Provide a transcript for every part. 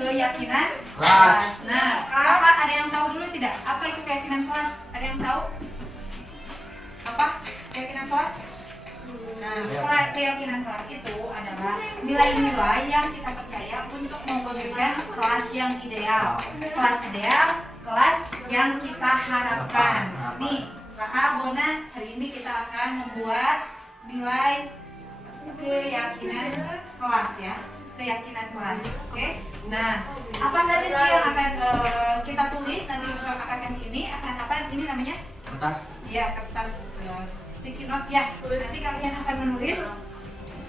Keyakinan kelas. Nah, apa ada yang tahu dulu tidak? Apa itu keyakinan kelas? Ada yang tahu? Apa keyakinan kelas? Nah, keyakinan kelas itu adalah nilai-nilai yang kita percaya untuk mewujudkan kelas yang ideal. Kelas ideal, kelas yang kita harapkan. Nih, Kak Bona, hari ini kita akan membuat nilai keyakinan kelas ya. Keyakinan kelas, oke? Nah, apa saja sih yang akan kita tulis nanti akan kasih ini akan apa? Ini namanya Kertas. ya, kertas sticky note ya. Nanti kalian akan menulis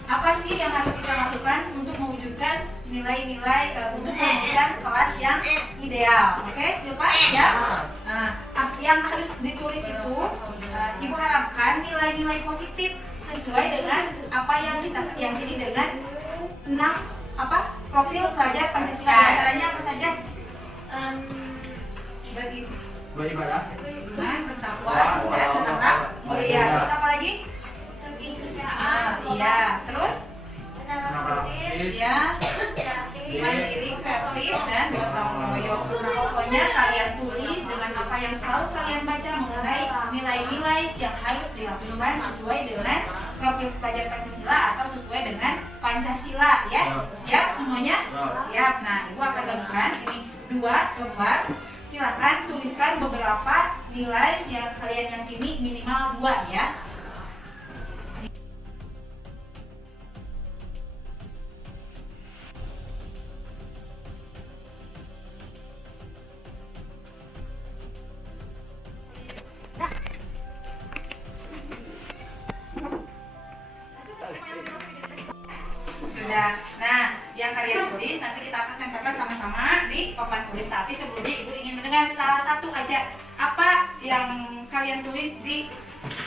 apa sih yang harus kita lakukan untuk mewujudkan nilai-nilai untuk mewujudkan kelas yang ideal, oke? Silpa ya. Nah, yang harus ditulis itu ibu harapkan nilai-nilai positif sesuai dengan apa yang kita yakini dengan 6 profil pelajar Pancasila. Antaranya apa saja? Beribadah, Beriman, bertakwa, dan berakhlak mulia. Terus apa lagi? Iya. Terus? Ya, mandiri, kreatif, dan gotong royong. Nah, pokoknya kalian tulis dengan apa yang selalu kalian baca mengenai nilai-nilai yang harus dilakukan sesuai dengan profil pelajar Pancasila atau sesuai dengan Pancasila ya. Siap semuanya? Siap. Nah, ibu akan bagikan ini 2 lembar. Silakan tuliskan beberapa nilai yang kalian yakini minimal 2 ya. Sudah. Nah, yang kalian tulis nanti kita akan tempelkan sama-sama di papan tulis. Tapi sebelumnya ibu ingin mendengar salah satu aja apa yang kalian tulis di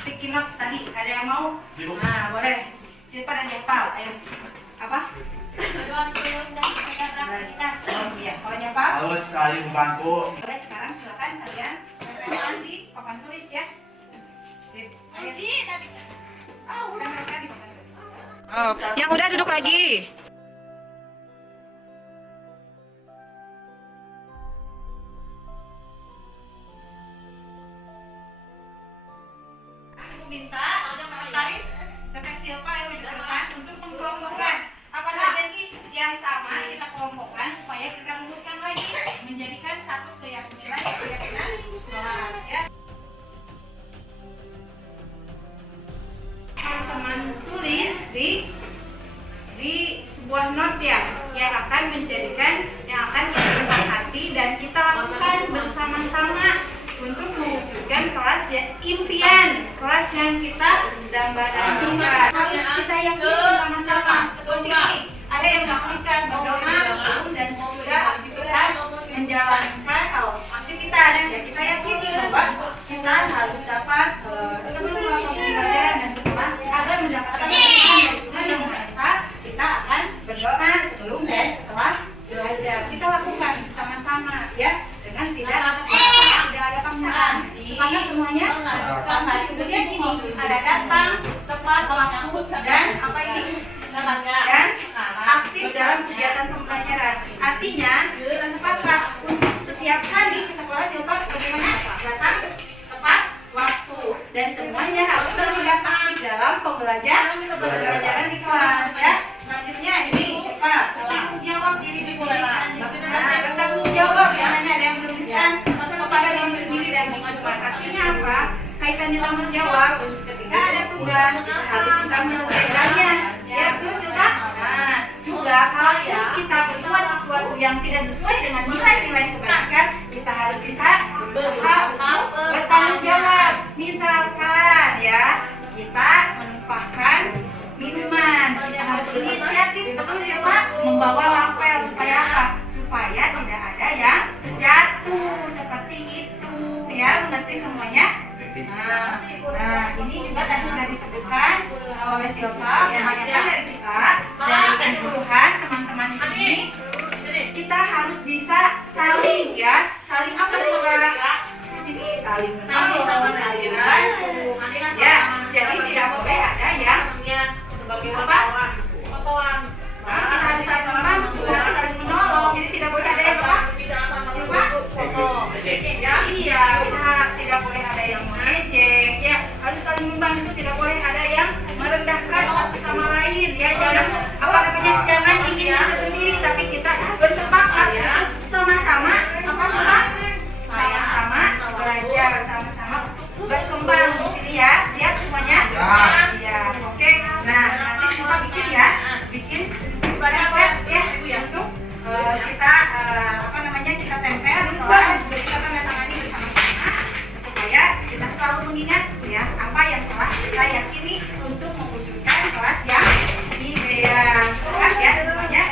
sticky note tadi. Ada yang mau? Nah, boleh. Siapa dan Jepal? Ayo. Apa? Oh iya. Kalau Jepal? harus saling membantu. Boleh, sekarang silakan kalian tempelkan di papan tulis ya. Sip. Ayo. Tempelkan di papan tulis. Oh, yang udah duduk lagi. Aku minta sekretaris Teteh Silva yang menjelaskan untuk mengkelompokkan apa saja sih yang sama kita kelompokkan supaya kita rumuskan lagi menjadikan satu keyakinan kelas ya. Teman-teman tulis di sebuah not ya yang akan menjadikan yang akan kita sepakati dan kita lakukan bersama-sama untuk mewujudkan kelas ya, impian kelas yang kita dambakan. Harus kita yakini bersama-sama seperti ini. Ada yang menuliskan berdoa sebelum dan sesudah aktivitas menjalankan aktivitas ya, kita yakini bahwa kita harus dapat sebelum melakukan pembelajaran dan setelah agar mendapatkan tujuan yang biasa kita akan berdoa sebelum dan setelah belajar. Kita lakukan bersama-sama ya dengan tidak ada paksaan. Sepakat semuanya? Sepakat. Kemudian ini ada datang tepat waktu dan apa ini? Dan aktif dalam kegiatan pembelajaran. Artinya kita sepakat untuk setiap hari ke sekolah Silva bagaimana? Datang tepat waktu dan semuanya harus terlibat aktif dalam pembelajaran di kelas ya. Selanjutnya ini Silva. Jawab diri sendiri. Bertanggung jawab yang hanya ada yang menuliskan kepada diri sendiri dan lingkungan. Artinya apa? Kaitan di tanggung jawab. Ketika ada tugas kita harus bisa menyelesaikannya. Ya, terus Silva. Nah, juga kalau kita berbuat sesuatu yang tidak sesuai dengan nilai-nilai kebaikan, kita harus bisa berusaha untuk bertanggung jawab. Misalkan ya, kita menumpahkan minuman, kita harus berinisiatif betul Silva membawa lapel supaya apa? Supaya tidak ada yang jatuh seperti itu Mengerti semuanya? Nah, ini juga tadi sudah disebutkan oleh Silva. Kebanyakan dari kita, dari keseluruhan teman-teman di sini, kita harus bisa saling ya, saling apa sih Pak? Di sini saling menolong, saling membantu. Ya, jadi tidak boleh ada yang sebagai apa? fotoan. Nah, kita harus saling membantu, harus saling menolong. Jadi tidak boleh ada yang apa? Bicara sama Siapa? Ya, iya, kita tidak boleh ada yang mengejek, ya harus saling membantu, tidak boleh ada yang merendahkan satu sama lain, ya jangan apa namanya, jangan ingin bisa sendiri, tapi kita bersepakat sama-sama apa sama-sama belajar, sama-sama berkembang di sini ya, siap semuanya? Siap, oke. Nah nanti kita bikin ya, bikin template ya untuk kita apa namanya, kita tempel di kelas, jadi kita tanda tangani bersama-sama supaya kita selalu mengingat ya apa yang telah kita yakini untuk mewujudkan kelas yang ideal. Sepakat ya semuanya?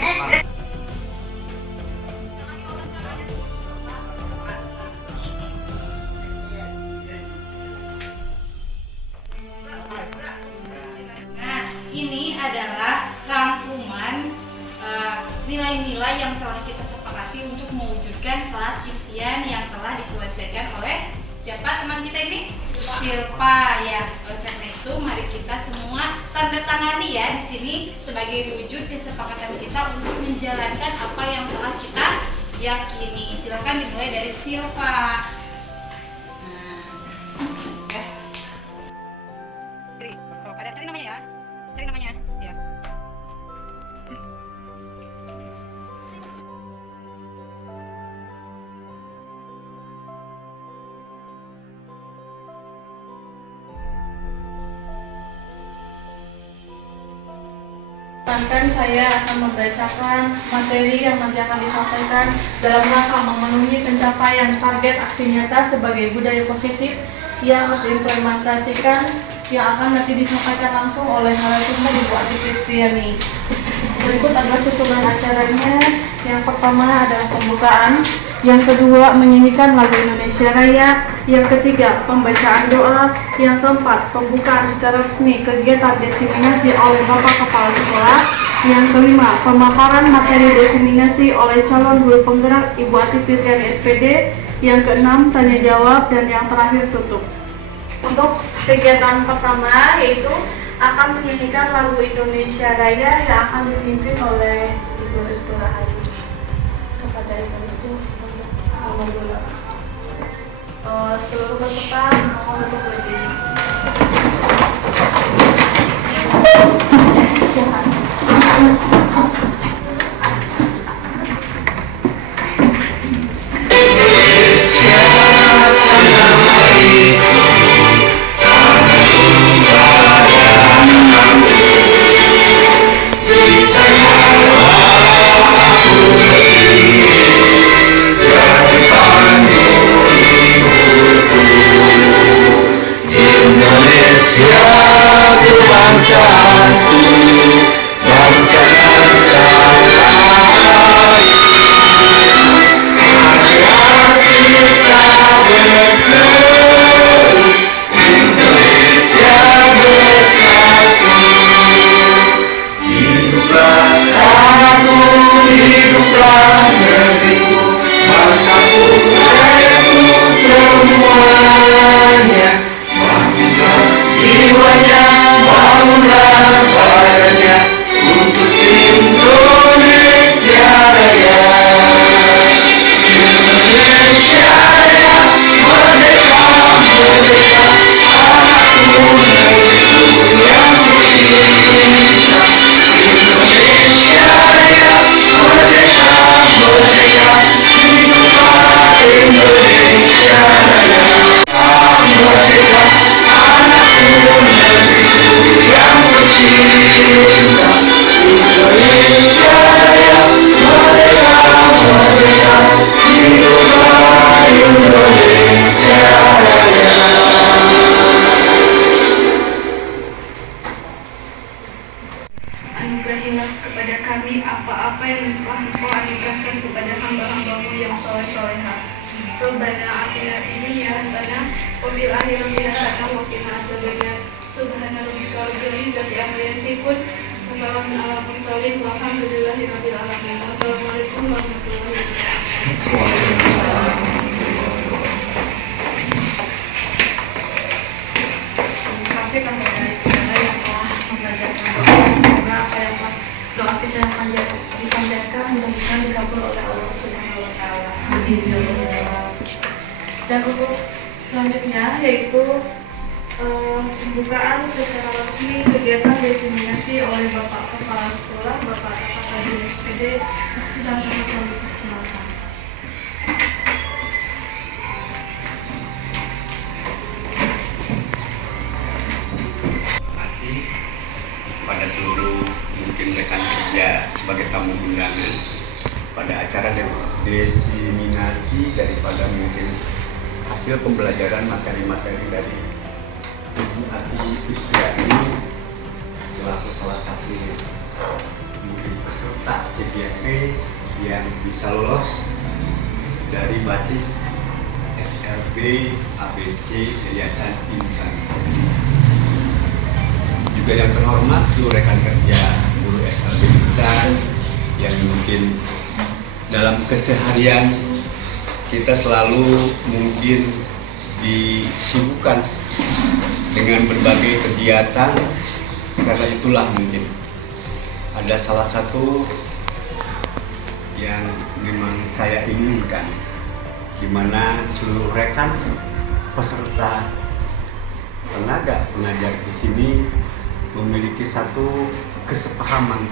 Nah, ini adalah rangkuman nilai-nilai yang telah kita sepakati untuk mewujudkan kelas impian yang telah diselesaikan oleh siapa teman kita ini? Silpa ya. Oleh karena itu, mari kita semua tanda tangani ya di sini sebagai wujud kesepakatan kita untuk menjalankan apa yang telah kita yakini. Silakan dimulai dari Silpa. Ada cari namanya ya. Cari namanya ya. Saya akan membacakan materi yang nanti akan disampaikan dalam rangka memenuhi pencapaian target aksi nyata sebagai budaya positif yang harus diimplementasikan, yang akan nanti disampaikan langsung oleh narasumber Ibu Ati Fitriani. Berikut adalah susunan acaranya. Yang pertama adalah pembukaan, yang kedua menyanyikan lagu Indonesia Raya, yang ketiga pembacaan doa, yang keempat pembukaan secara resmi kegiatan diseminasi oleh Bapak Kepala Sekolah, yang kelima pemaparan materi diseminasi oleh calon guru penggerak Ibu Ati Fitriani SPD, yang keenam tanya jawab, dan yang terakhir tutup. Untuk kegiatan pertama yaitu akan menyanyikan lagu Indonesia Raya yang akan dipimpin oleh Ibu Restu Rahayu. Kepada Ibu Restu mohon dulu. Seluruh peserta mohon untuk berdiri. Anugerahilah kepada kami apa-apa yang telah Engkau anugerahkan kepada hamba-hambamu yang soleh-soleha. Rabbana atina fid dunya hasanah wa fil akhirati hasanah wa qina adzabannar. Subhana rabbika rabbil izzati amma yasifun wa salamun alal mursalin walhamdulillahi rabbil alamin. Wassalamualaikum warahmatullahi wabarakatuh. Terima kasih kepada kita yang telah mengajarkan doa. Semoga apa yang doa kita akan dipanjatkan mudah-mudahan dikabul oleh Allah Subhanahu wa taala. Dan untuk selanjutnya yaitu pembukaan secara resmi kegiatan diseminasi oleh Bapak Kepala Sekolah, Bapak Kapadi SPD, dan teman-teman dipersilakan. Pada seluruh mungkin rekan kerja sebagai tamu undangan pada acara diseminasi daripada mungkin hasil pembelajaran materi-materi dari Ibu Ati Fitriani selaku salah satu mungkin peserta CGP yang bisa lolos dari basis SRB ABC Yayasan Insan. Juga yang terhormat seluruh rekan kerja guru SLB Insan yang mungkin dalam keseharian kita selalu mungkin disibukkan dengan berbagai kegiatan, karena itulah mungkin ada salah satu yang memang saya inginkan, di mana seluruh rekan peserta tenaga pengajar di sini memiliki satu kesepahaman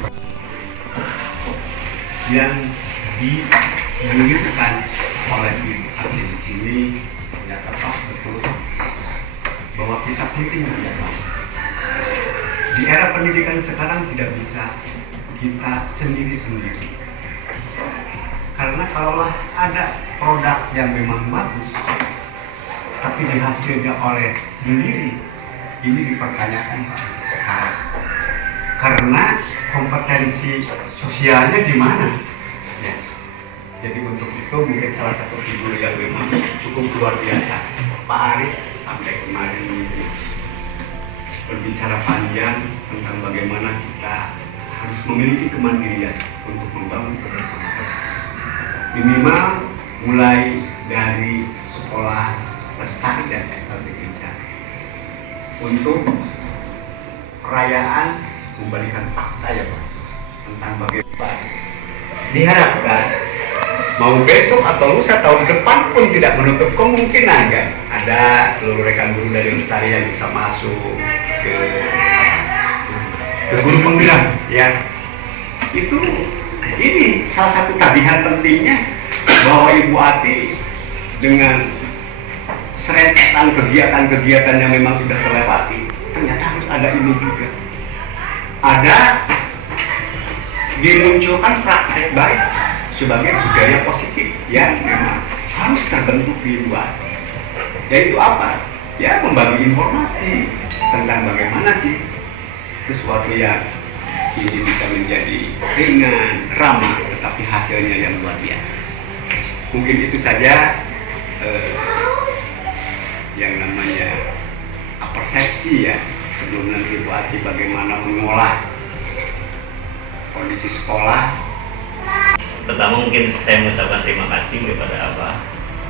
yang dibutuhkan oleh Ibu Ati di sini. Ya, tepat betul bahwa kita penting belajar. Di era pendidikan sekarang tidak bisa kita sendiri-sendiri. Karena kalaulah ada produk yang memang bagus, tapi dihasilkan oleh sendiri, ini dipertanyakan sekarang. Karena kompetensi sosialnya di mana? Ya. Jadi untuk itu mungkin salah satu figur yang memang cukup luar biasa, Pak Aris sampai kemarin ini berbicara panjang tentang bagaimana kita harus memiliki kemandirian untuk membangun kebersamaan. Minimal mulai dari sekolah lestari dan SLB Insan. Untuk perayaan membalikan fakta ya Pak tentang bagaimana diharapkan mau besok atau lusa tahun depan pun tidak menutup kemungkinan kan ada seluruh rekan guru dari lestari yang bisa masuk ke guru penggerak ya. Itu ini salah satu tagihan pentingnya bahwa Ibu Ati dengan serentetan kegiatan-kegiatan yang memang sudah terlewati, ternyata harus ada ini juga. Ada dimunculkan praktek baik sebagai budaya positif yang memang harus terbentuk di luar. Yaitu apa? Ya membagi informasi tentang bagaimana sih sesuatu yang ini bisa menjadi ringan, ramah, tetapi hasilnya yang luar biasa. Mungkin itu saja yang namanya persepsi ya, sebelum nanti Bu Ati bagaimana mengolah kondisi sekolah. Pertama mungkin saya mengucapkan terima kasih kepada Abah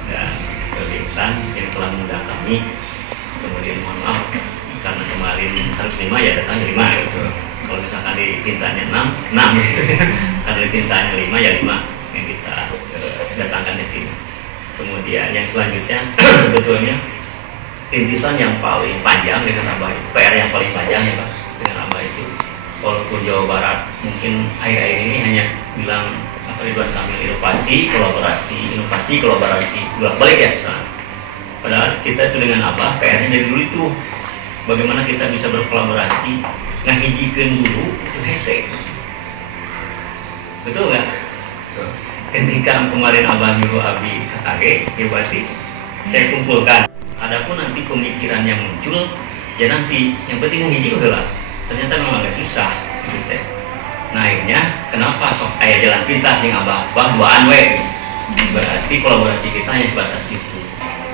dan Mr. Insan yang telah mengundang kami. Kemudian mohon maaf karena kemarin harus 5 ya datangnya 5 gitu. Kalau misalkan dipintanya 6 gitu. Karena dipintanya 5 ya 5 yang kita datangkan di sini. Kemudian yang selanjutnya sebetulnya rintisan yang paling panjang dengan Abah itu, PR yang paling panjang ya Pak dengan Abah itu, walaupun Jawa Barat mungkin akhir-akhir ini hanya bilang Ridwan Kamil inovasi, kolaborasi, bolak-balik ya misalnya. Padahal kita itu dengan Abah PR-nya dari dulu itu bagaimana kita bisa berkolaborasi, ngahijikeun guru itu hese. Betul nggak? Ketika kemarin Abah nyuruh Abi KKG, ya berarti saya kumpulkan. Adapun nanti pemikiran yang muncul, ya nanti yang penting ngahiji lah. Ternyata memang agak susah, gitu. Nah akhirnya kenapa sok kayak jalan pintas yang Abah duaan we Berarti kolaborasi kita hanya sebatas itu.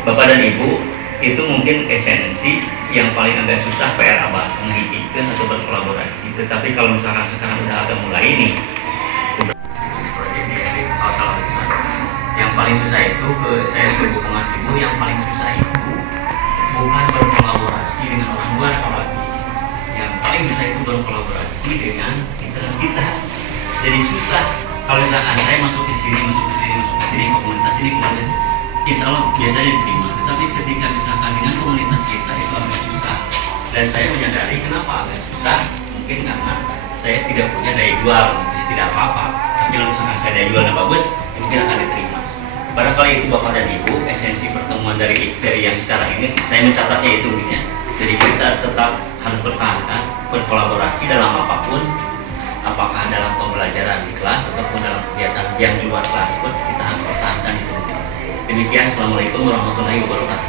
Bapak dan Ibu, itu mungkin esensi yang paling agak susah PR Abah menghijikkan atau berkolaborasi. Tetapi kalau misalkan sekarang udah agak mulai nih, yang paling susah itu saya sebagai pengas Ibu, yang paling susah itu bukan berkolaborasi dengan orang luar apalagi. Yang paling susah itu berkolaborasi dengan internal kita. Jadi susah kalau misalkan saya masuk ke sini, komunitas ini, insya Allah biasanya diterima. Tetapi ketika misalkan dengan komunitas kita itu agak susah. Dan saya menyadari kenapa agak susah, mungkin karena saya tidak punya daya jual, tidak apa-apa. Tapi kalau misalkan saya daya jualnya bagus, mungkin akan diterima. Barangkali itu Bapak dan Ibu, esensi pertemuan dari yang sekarang ini, saya mencatatnya itu intinya. Jadi kita tetap harus bertahan, berkolaborasi dalam apapun, apakah dalam pembelajaran di kelas ataupun dalam kegiatan yang di luar kelas pun kita harus pertahankan itu. Demikian, Assalamualaikum warahmatullahi wabarakatuh.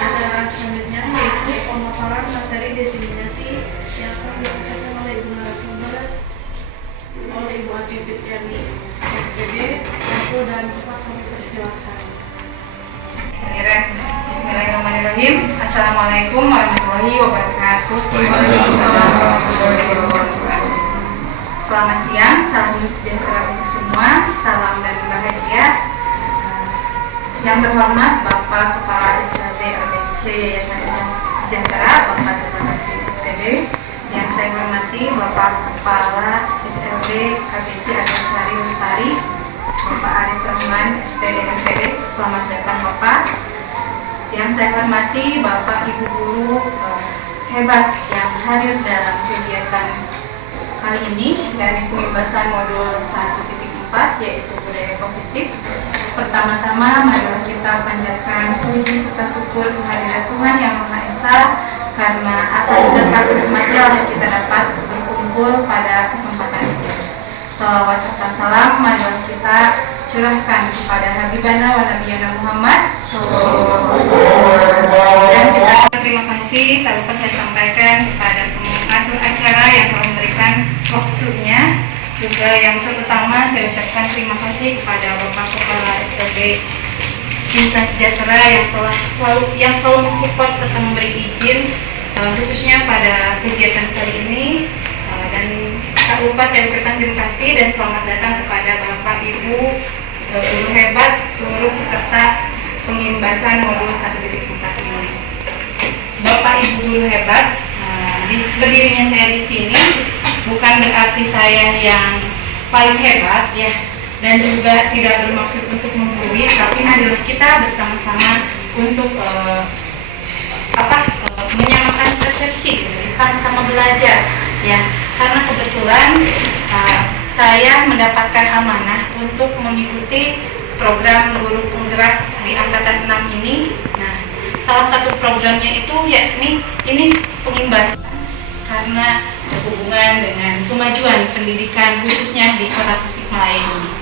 Acara selanjutnya yaitu pemaparan materi diseminasi yang akan disampaikan oleh Ibu narasumber oleh Ibu Ati Fitriani, SPD, aku dan Bapak kami persilahkan. Bismillahirrahmanirrahim. Assalamualaikum warahmatullahi wabarakatuh. Waalaikumsalam warahmatullahi wabarakatuh. Selamat siang, salam sejahtera untuk semua, salam dan bahagia. Yang terhormat Bapak Kepala SLB RBC Yayasan Sejahtera, Bapak Kepala SPD. Yang saya hormati Bapak Kepala SLB KBC Adesari Lestari, Bapak Aris Rahman SPD MPD. Selamat datang Bapak. Yang saya hormati Bapak Ibu Guru hebat yang hadir dalam kegiatan kali ini dari pembebasan modul 1.4 yaitu budaya positif. Pertama-tama marilah kita panjatkan puji serta syukur kehadirat Tuhan Yang Maha Esa karena atas berkat rahmat-Nya kita dapat berkumpul pada kesempatan ini. Salawat serta salam marilah kita curahkan kepada Habibana wa Nabiyana Muhammad. Dan kita terima kasih, tak lupa saya sampaikan kepada pengatur acara yang telah memberikan waktunya. Juga yang terutama saya ucapkan terima kasih kepada Bapak Kepala SLB Insan Sejahtera yang selalu mensupport serta memberi izin khususnya pada kegiatan kali ini. Dan tak lupa saya ucapkan terima kasih dan selamat datang kepada Bapak Ibu guru hebat seluruh peserta pembebasan modul 1.4 ini. Bapak Ibu guru hebat, berdirinya saya di sini bukan berarti saya yang paling hebat ya, dan juga tidak bermaksud untuk menggurui, tapi marilah kita bersama-sama untuk menyamakan persepsi, sama-sama belajar ya. Karena kebetulan saya mendapatkan amanah untuk mengikuti program guru penggerak di angkatan 6 ini. Nah, salah satu programnya itu yakni ini pengimbasan karena berhubungan dengan kemajuan pendidikan khususnya di Kota Tasikmalaya ini.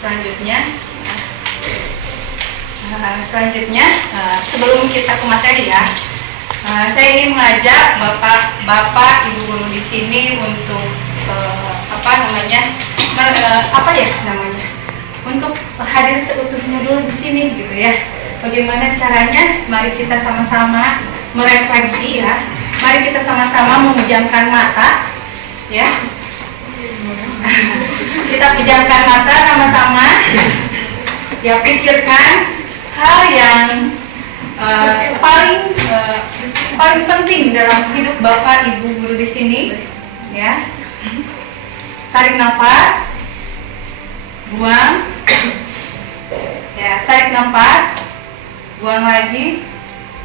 Selanjutnya, sebelum kita ke materi ya, saya ingin mengajak bapak ibu guru di sini untuk untuk hadir seutuhnya dulu di sini gitu ya. Bagaimana caranya? Mari kita sama-sama merefleksi ya. Mari kita sama-sama memejamkan mata ya. Kita pejamkan mata sama-sama. Ya, pikirkan hal yang paling penting dalam hidup Bapak Ibu guru di sini ya. Tarik nafas, buang ya, tarik nafas, buang lagi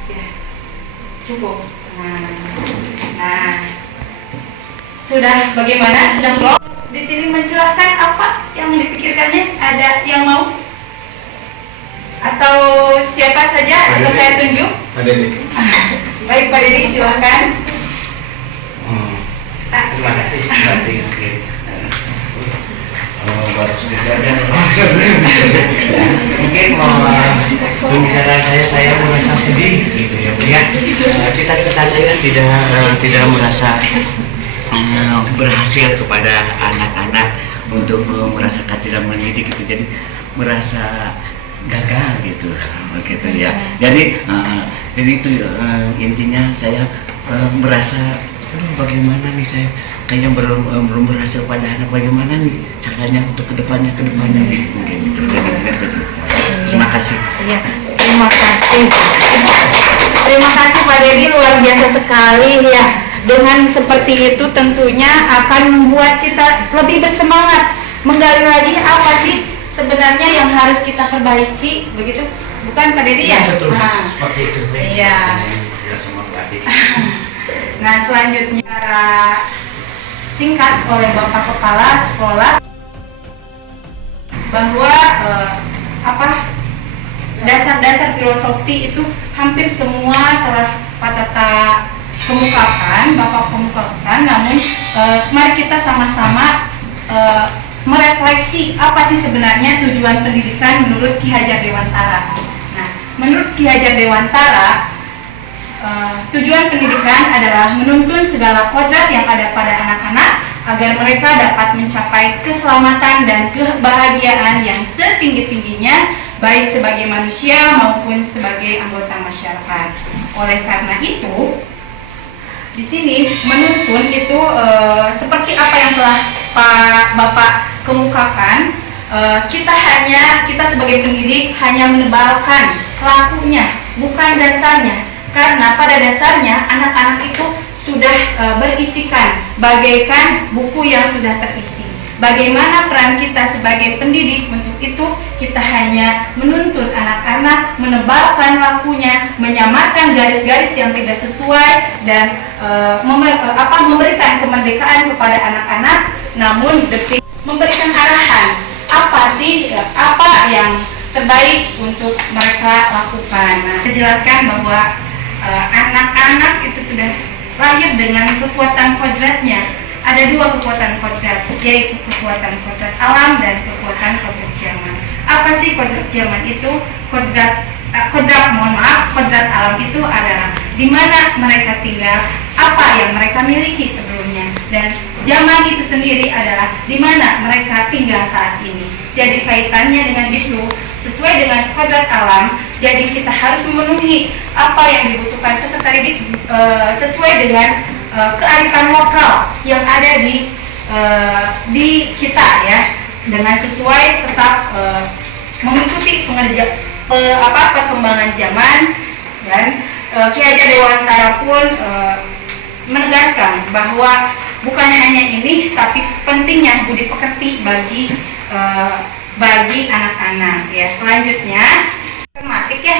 ya, cukup. Nah, sudah bagaimana? Sudah belum? Di sini mencurahkan apa yang dipikirkannya? Ada yang mau? Atau siapa saja? Atau saya tunjuk? Ada deh. Baik, Pak Dedi, silakan. Terima kasih. Baru sedikit mungkin pembicaraan saya merasa sedih gitu ya. Cita-cita saya tidak merasa berhasil kepada anak-anak untuk merasakan tidak mendidik itu, jadi merasa gagal gitu ya. Jadi itu intinya saya merasa bagaimana nih, saya kayaknya belum berhasil pada anak, bagaimana nih caranya untuk kedepannya gitu, mungkin gitu. Terima kasih. Ya, terima kasih. Terima kasih Pak Dedi, luar biasa sekali ya. Dengan seperti itu tentunya akan membuat kita lebih bersemangat menggali lagi apa sih sebenarnya yang harus kita perbaiki, begitu? Bukan Pak Dedi ya? Betul. Nah, Seperti itu. iya. Nah, selanjutnya singkat oleh Bapak Kepala Sekolah bahwa dasar-dasar filosofi itu hampir semua telah Pak Tata kemukakan, Bapak kemukakan, namun mari kita sama-sama merefleksi apa sih sebenarnya tujuan pendidikan menurut Ki Hajar Dewantara. Nah, menurut Ki Hajar Dewantara, tujuan pendidikan adalah menuntun segala kodrat yang ada pada anak-anak agar mereka dapat mencapai keselamatan dan kebahagiaan yang setinggi-tingginya, baik sebagai manusia maupun sebagai anggota masyarakat. Oleh karena itu, di sini menuntun itu seperti apa yang telah Bapak kemukakan, kita sebagai pendidik hanya menebalkan pelakunya, bukan dasarnya. Karena pada dasarnya anak-anak itu sudah berisikan bagaikan buku yang sudah terisi. Bagaimana peran kita sebagai pendidik untuk itu? Kita hanya menuntun anak-anak, menebalkan lakunya, menyamarkan garis-garis yang tidak sesuai, dan memberikan kemerdekaan kepada anak-anak, namun memberikan arahan apa sih apa yang terbaik untuk mereka lakukan. Nah, saya jelaskan bahwa anak-anak itu sudah lahir dengan kekuatan kodratnya. Ada dua kekuatan kodrat, yaitu kekuatan kodrat alam dan kekuatan kodrat zaman. Apa sih kodrat zaman itu? Kodrat alam itu adalah di mana mereka tinggal, apa yang mereka miliki sebelumnya, dan zaman itu sendiri adalah di mana mereka tinggal saat ini. Jadi kaitannya dengan itu, sesuai dengan kodrat alam, jadi kita harus memenuhi apa yang dibutuhkan peserta didik sesuai dengan kearifan lokal yang ada di kita ya, dengan sesuai tetap mengikuti perkembangan zaman. Dan Ki Hajar Dewantara pun menegaskan bahwa bukan hanya ini, tapi pentingnya budi pekerti bagi anak-anak ya. Selanjutnya tematik ya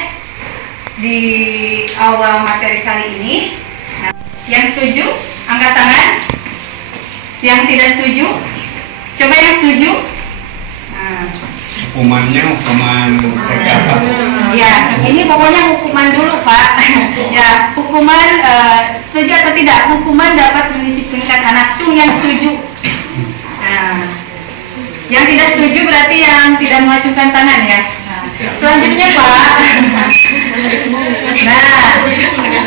di awal materi kali ini. Nah, yang setuju angkat tangan, yang tidak setuju coba yang setuju. Nah, Hukuman seperti apa? ya, ini pokoknya hukuman dulu Pak. Ya, hukuman setuju atau tidak? Hukuman dapat mendisiplinkan anak. Cung yang setuju. Nah, yang tidak setuju berarti yang tidak mengacungkan tangan ya. Nah, selanjutnya Pak. Nah,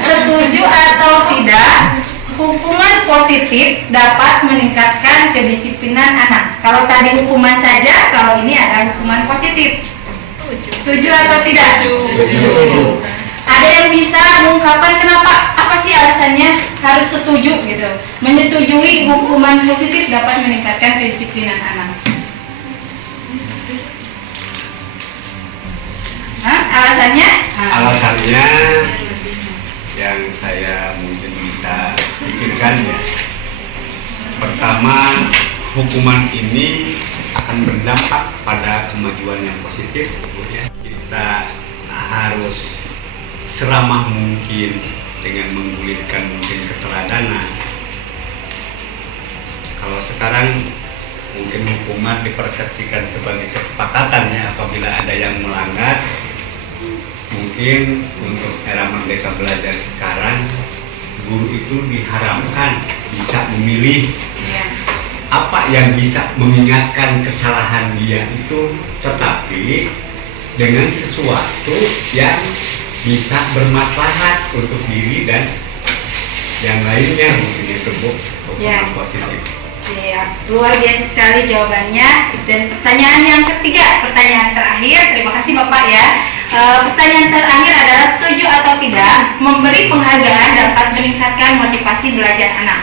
setuju atau tidak? Hukuman positif dapat meningkatkan kedisiplinan anak. Kalau tadi hukuman saja, kalau ini adalah hukuman positif. Setuju atau tidak? Setuju. Ada yang bisa mengungkapkan kenapa? Apa sih alasannya harus setuju gitu? Menyetujui hukuman positif dapat meningkatkan kedisiplinan anak. Alasannya? Alasannya yang saya mungkin bisa pikirkan ya. Pertama, hukuman ini akan berdampak pada kemajuan yang positif. Ya. Kita harus seramah mungkin dengan menggulirkan mungkin keteladanan. Kalau sekarang mungkin hukuman dipersepsikan sebagai kesepakatan ya, apabila ada yang melanggar. Mungkin untuk era merdeka belajar sekarang, guru itu diharapkan bisa memilih apa yang bisa mengingatkan kesalahan dia itu, tetapi dengan sesuatu yang bisa bermaslahat untuk diri dan yang lainnya. Mungkin itu Bu. Ya. hal positif. Siap, luar biasa sekali jawabannya. Dan pertanyaan yang ketiga, pertanyaan terakhir. Terima kasih Bapak ya. Pertanyaan terakhir adalah setuju atau tidak memberi penghargaan dapat meningkatkan motivasi belajar anak?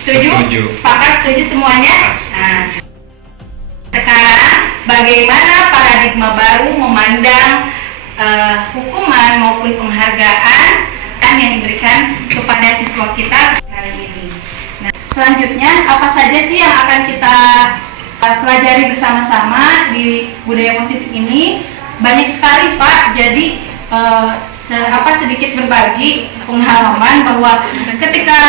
Setuju? Setuju. Sepakat, setuju semuanya? Nah, sekarang bagaimana paradigma baru memandang hukuman maupun penghargaan yang diberikan kepada siswa kita hari ini? Nah, selanjutnya apa saja sih yang akan kita pelajari bersama-sama di budaya positif ini? Banyak sekali Pak. Jadi sedikit berbagi pengalaman bahwa ketika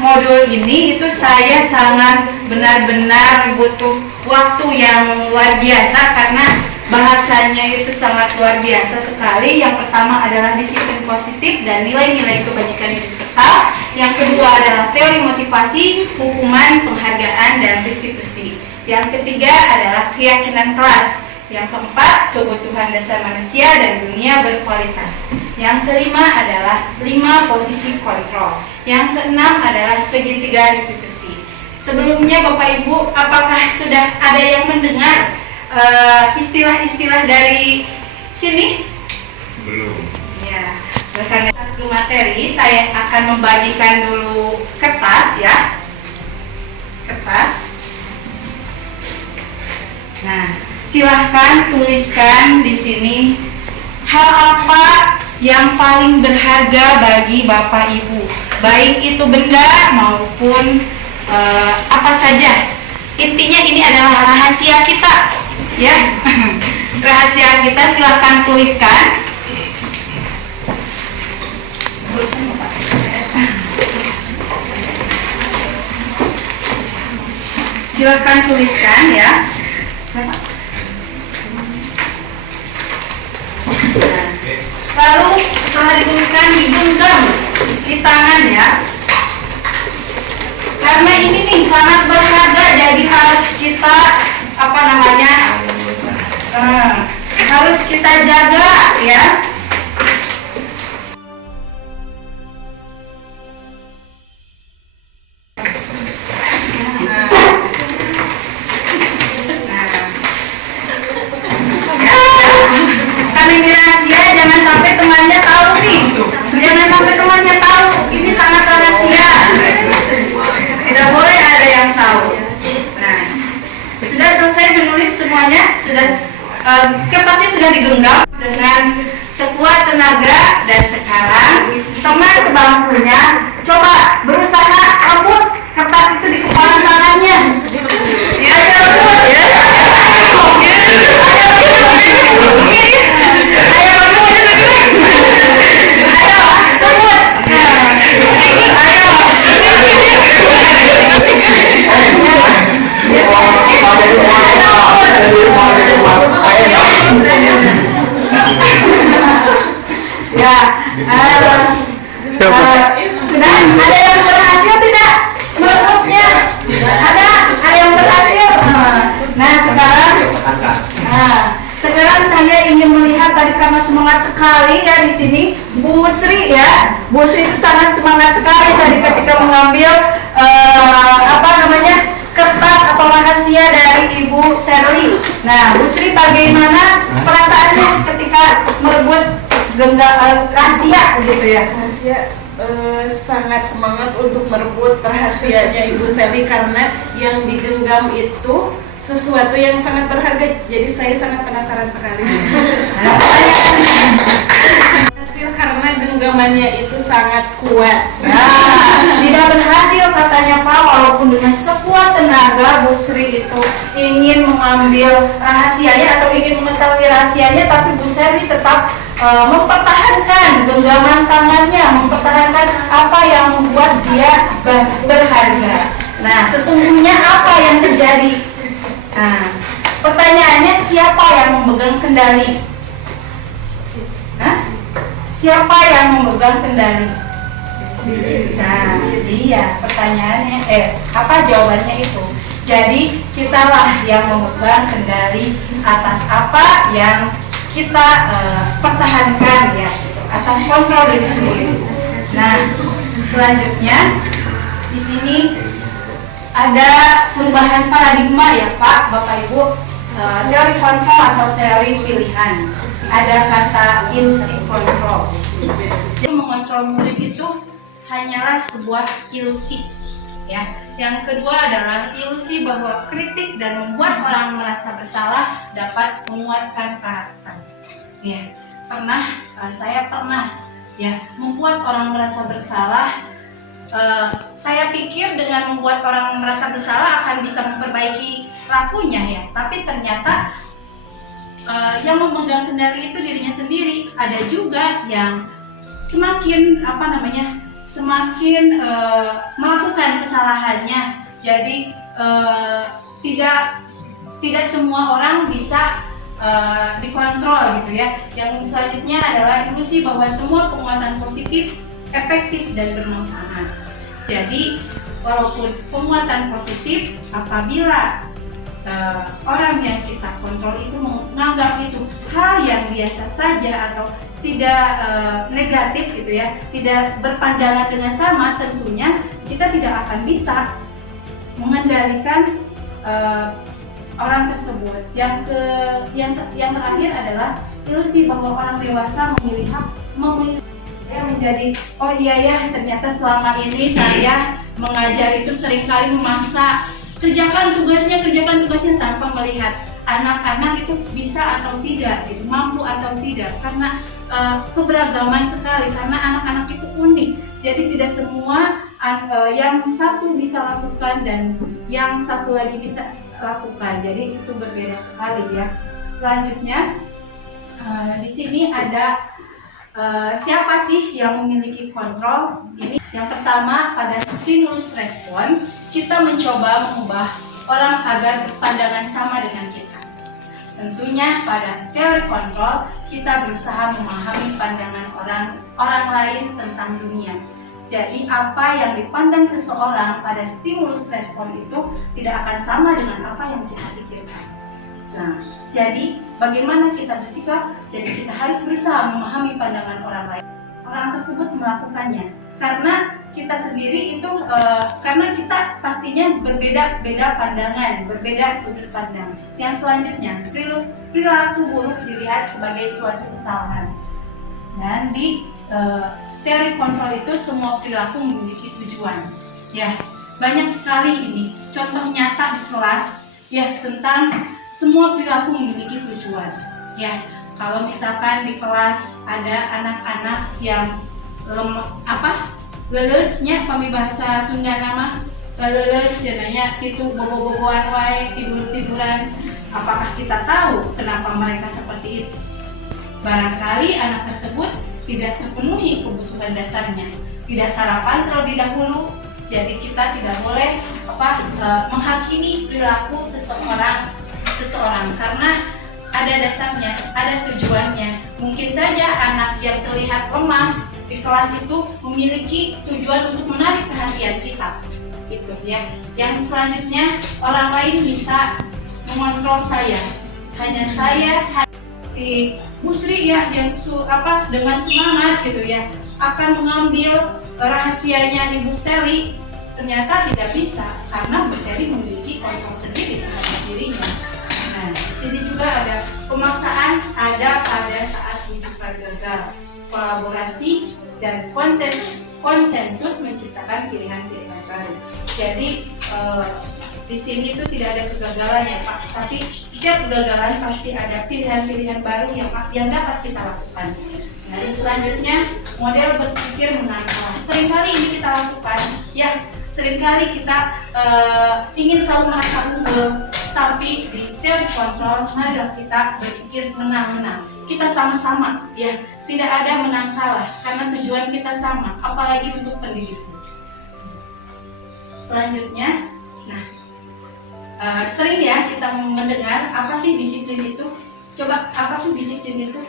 modul ini itu saya sangat benar-benar butuh waktu yang luar biasa karena bahasanya itu sangat luar biasa sekali. Yang pertama adalah disiplin positif dan nilai-nilai kebajikan universal. Yang kedua adalah teori motivasi, hukuman, penghargaan, dan restitusi. Yang ketiga adalah keyakinan kelas. Yang keempat, kebutuhan dasar manusia dan dunia berkualitas. Yang kelima adalah 5 posisi kontrol. Yang keenam adalah segitiga restitusi. Sebelumnya Bapak Ibu, apakah sudah ada yang mendengar istilah-istilah dari sini? Belum. Ya, karena satu materi saya akan membagikan dulu kertas ya. Kertas. Nah, silahkan tuliskan di sini hal apa yang paling berharga bagi Bapak Ibu, baik itu benda maupun apa saja. Intinya ini adalah rahasia kita, ya. Rahasia kita, silahkan tuliskan. Silahkan tuliskan ya. Lalu setelah dituliskan digenggam di tangan ya. Karena ini nih sangat berharga, jadi harus kita harus kita jaga ya. Karena ini rahasia, jangan sampai temannya tahu nih. Jangan sampai temannya tahu. Ini sangat rahasia. Tidak boleh ada yang tahu. Nah, sudah selesai menulis semuanya, sudah kertasnya sudah digenggam dengan sekuat tenaga. Dan sekarang teman sebangkunya coba berusaha rebut kertas itu di kepala tangannya. Ya, rebut ya. Sudah ada yang berhasil tidak merebutnya? Ada yang berhasil. Nah sekarang saya ingin melihat tadi karena semangat sekali ya di sini Bu Sri ya. Bu Sri itu sangat semangat sekali tadi ketika mengambil kertas atau rahasia dari Ibu Sherly. Nah, Bu Sri bagaimana perasaannya ketika merebut rahasia gitu ya? Rahasia sangat semangat untuk merebut rahasianya Ibu Sherly karena yang digenggam itu sesuatu yang sangat berharga. Jadi saya sangat penasaran sekali. Hasil karena genggamannya itu sangat kuat. Nah, tidak berhasil katanya Pak, walaupun dengan sekuat tenaga Bu Sri itu ingin mengambil rahasianya atau ingin mengetahui rahasianya, tapi Bu Sri tetap mempertahankan genggaman tangannya, mempertahankan apa yang membuat dia berharga. Nah, sesungguhnya apa yang terjadi? Nah, pertanyaannya siapa yang memegang kendali? Siapa yang memegang kendali? Nah, iya pertanyaannya, apa jawabannya itu? Jadi kitalah yang memegang kendali atas apa yang kita pertahankan ya, gitu, atas kontrol diri sendiri. Nah, selanjutnya di sini ada perubahan paradigma ya Pak, Bapak Ibu. Teori kontrol atau teori pilihan. Ada kata ilusi kontrol. Jadi mengontrol murid itu hanyalah sebuah ilusi. Ya. Yang kedua adalah ilusi bahwa kritik dan membuat orang merasa bersalah dapat menguatkan karakter. Ya, saya pernah ya membuat orang merasa bersalah. Saya pikir dengan membuat orang merasa bersalah akan bisa memperbaiki lakunya ya, tapi ternyata yang memegang kendali itu dirinya sendiri. Ada juga yang semakin semakin melakukan kesalahannya. Jadi tidak semua orang bisa dikontrol gitu ya. Yang selanjutnya adalah ilusi bahwa semua penguatan positif efektif dan bermanfaat. Jadi walaupun penguatan positif, apabila orang yang kita kontrol itu menganggap itu hal yang biasa saja atau tidak negatif gitu ya, tidak berpandangan dengan sama, tentunya kita tidak akan bisa mengendalikan orang tersebut. Yang terakhir adalah ilusi bahwa orang dewasa memilih saya menjadi oh iya ya, ternyata selama ini saya mengajar itu seringkali memaksa kerjakan tugasnya tanpa melihat anak-anak itu bisa atau tidak, gitu, mampu atau tidak, karena keberagaman sekali, karena anak-anak itu unik. Jadi tidak semua yang satu bisa lakukan dan yang satu lagi bisa lakukan. Jadi itu berbeda sekali ya. Selanjutnya di sini ada siapa sih yang memiliki kontrol? Ini yang pertama, pada stimulus respon kita mencoba mengubah orang agar berpandangan sama dengan kita. Tentunya pada teori kontrol kita berusaha memahami pandangan orang lain tentang dunia. Jadi apa yang dipandang seseorang pada stimulus respon itu tidak akan sama dengan apa yang kita pikirkan. Nah, jadi bagaimana kita bersikap? Jadi kita harus berusaha memahami pandangan orang lain. Orang tersebut melakukannya karena kita sendiri itu karena kita pastinya berbeda pandangan, berbeda sudut pandang. Yang selanjutnya, perilaku buruk dilihat sebagai suatu kesalahan. Dan di teori kontrol itu semua perilaku memiliki tujuan. Ya, banyak sekali ini contoh nyata di kelas ya tentang semua perilaku memiliki tujuan. Ya, kalau misalkan di kelas ada anak-anak yang lelesnya kami bahasa Sunda nama leles jenanya itu bobo-boboan wae tidur-tiduran. Apakah kita tahu kenapa mereka seperti itu? Barangkali anak tersebut tidak terpenuhi kebutuhan dasarnya, tidak sarapan terlebih dahulu. Jadi kita tidak boleh menghakimi perilaku seseorang karena ada dasarnya, ada tujuannya. Mungkin saja anak yang terlihat lemas di kelas itu memiliki tujuan untuk menarik perhatian kita. Itu ya. Yang selanjutnya, orang lain bisa mengontrol saya. Hanya saya di Musri ya yang dengan semangat gitu ya akan mengambil rahasianya Ibu Sally. Ternyata tidak bisa karena Bu Sally memiliki kontrol sendiri terhadap dirinya. Nah, di sini juga ada pemaksaan ada pada saat rujukan gagal, kolaborasi dan konsensus menciptakan pilihan-pilihan baru. Jadi di sini itu tidak ada kegagalan ya Pak, tapi setiap kegagalan pasti ada pilihan-pilihan baru yang dapat kita lakukan. Nah, yang selanjutnya model berpikir menangkal. Seringkali ini kita lakukan, ya seringkali kita ingin selalu merasa unggul, tapi di teori kontrol marilah kita berpikir menang-menang. Kita sama-sama, ya tidak ada menang kalah karena tujuan kita sama, apalagi untuk pendidikan. Selanjutnya, sering ya kita mendengar apa sih disiplin itu? Coba apa sih disiplin itu?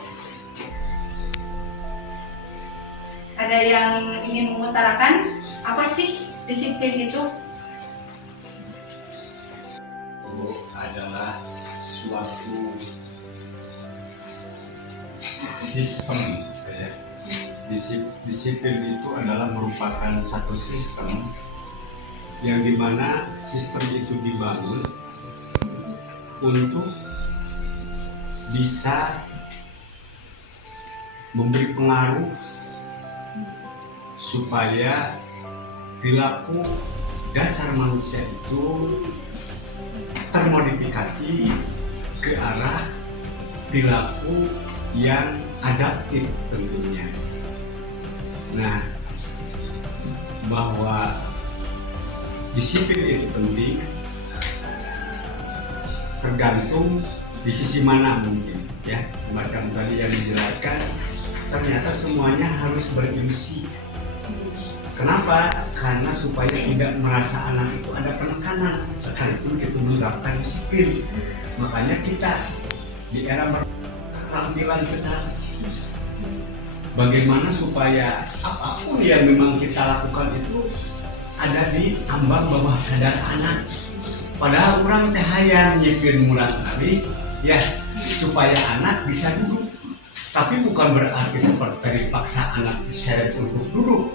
Ada yang ingin mengutarakan apa sih disiplin itu? Adalah suatu sistem ya. Disiplin itu adalah merupakan satu sistem yang dimana sistem itu dibangun untuk bisa memberi pengaruh supaya perilaku dasar manusia itu termodifikasi ke arah perilaku yang adaptif tentunya. Nah, bahwa disiplin itu penting tergantung di sisi mana mungkin ya, semacam tadi yang dijelaskan, ternyata semuanya harus berilusi. Kenapa? Karena supaya tidak merasa anak itu ada penekanan sekalipun kita menerapkan disiplin. Makanya kita di era keterampilan secara psikis, bagaimana supaya apapun yang memang kita lakukan itu ada di ambang bawah sadar anak. Padahal orang teh hayang nyiekeun murah tadi ya supaya anak bisa duduk. Tapi bukan berarti seperti dipaksa anak diseret untuk duduk.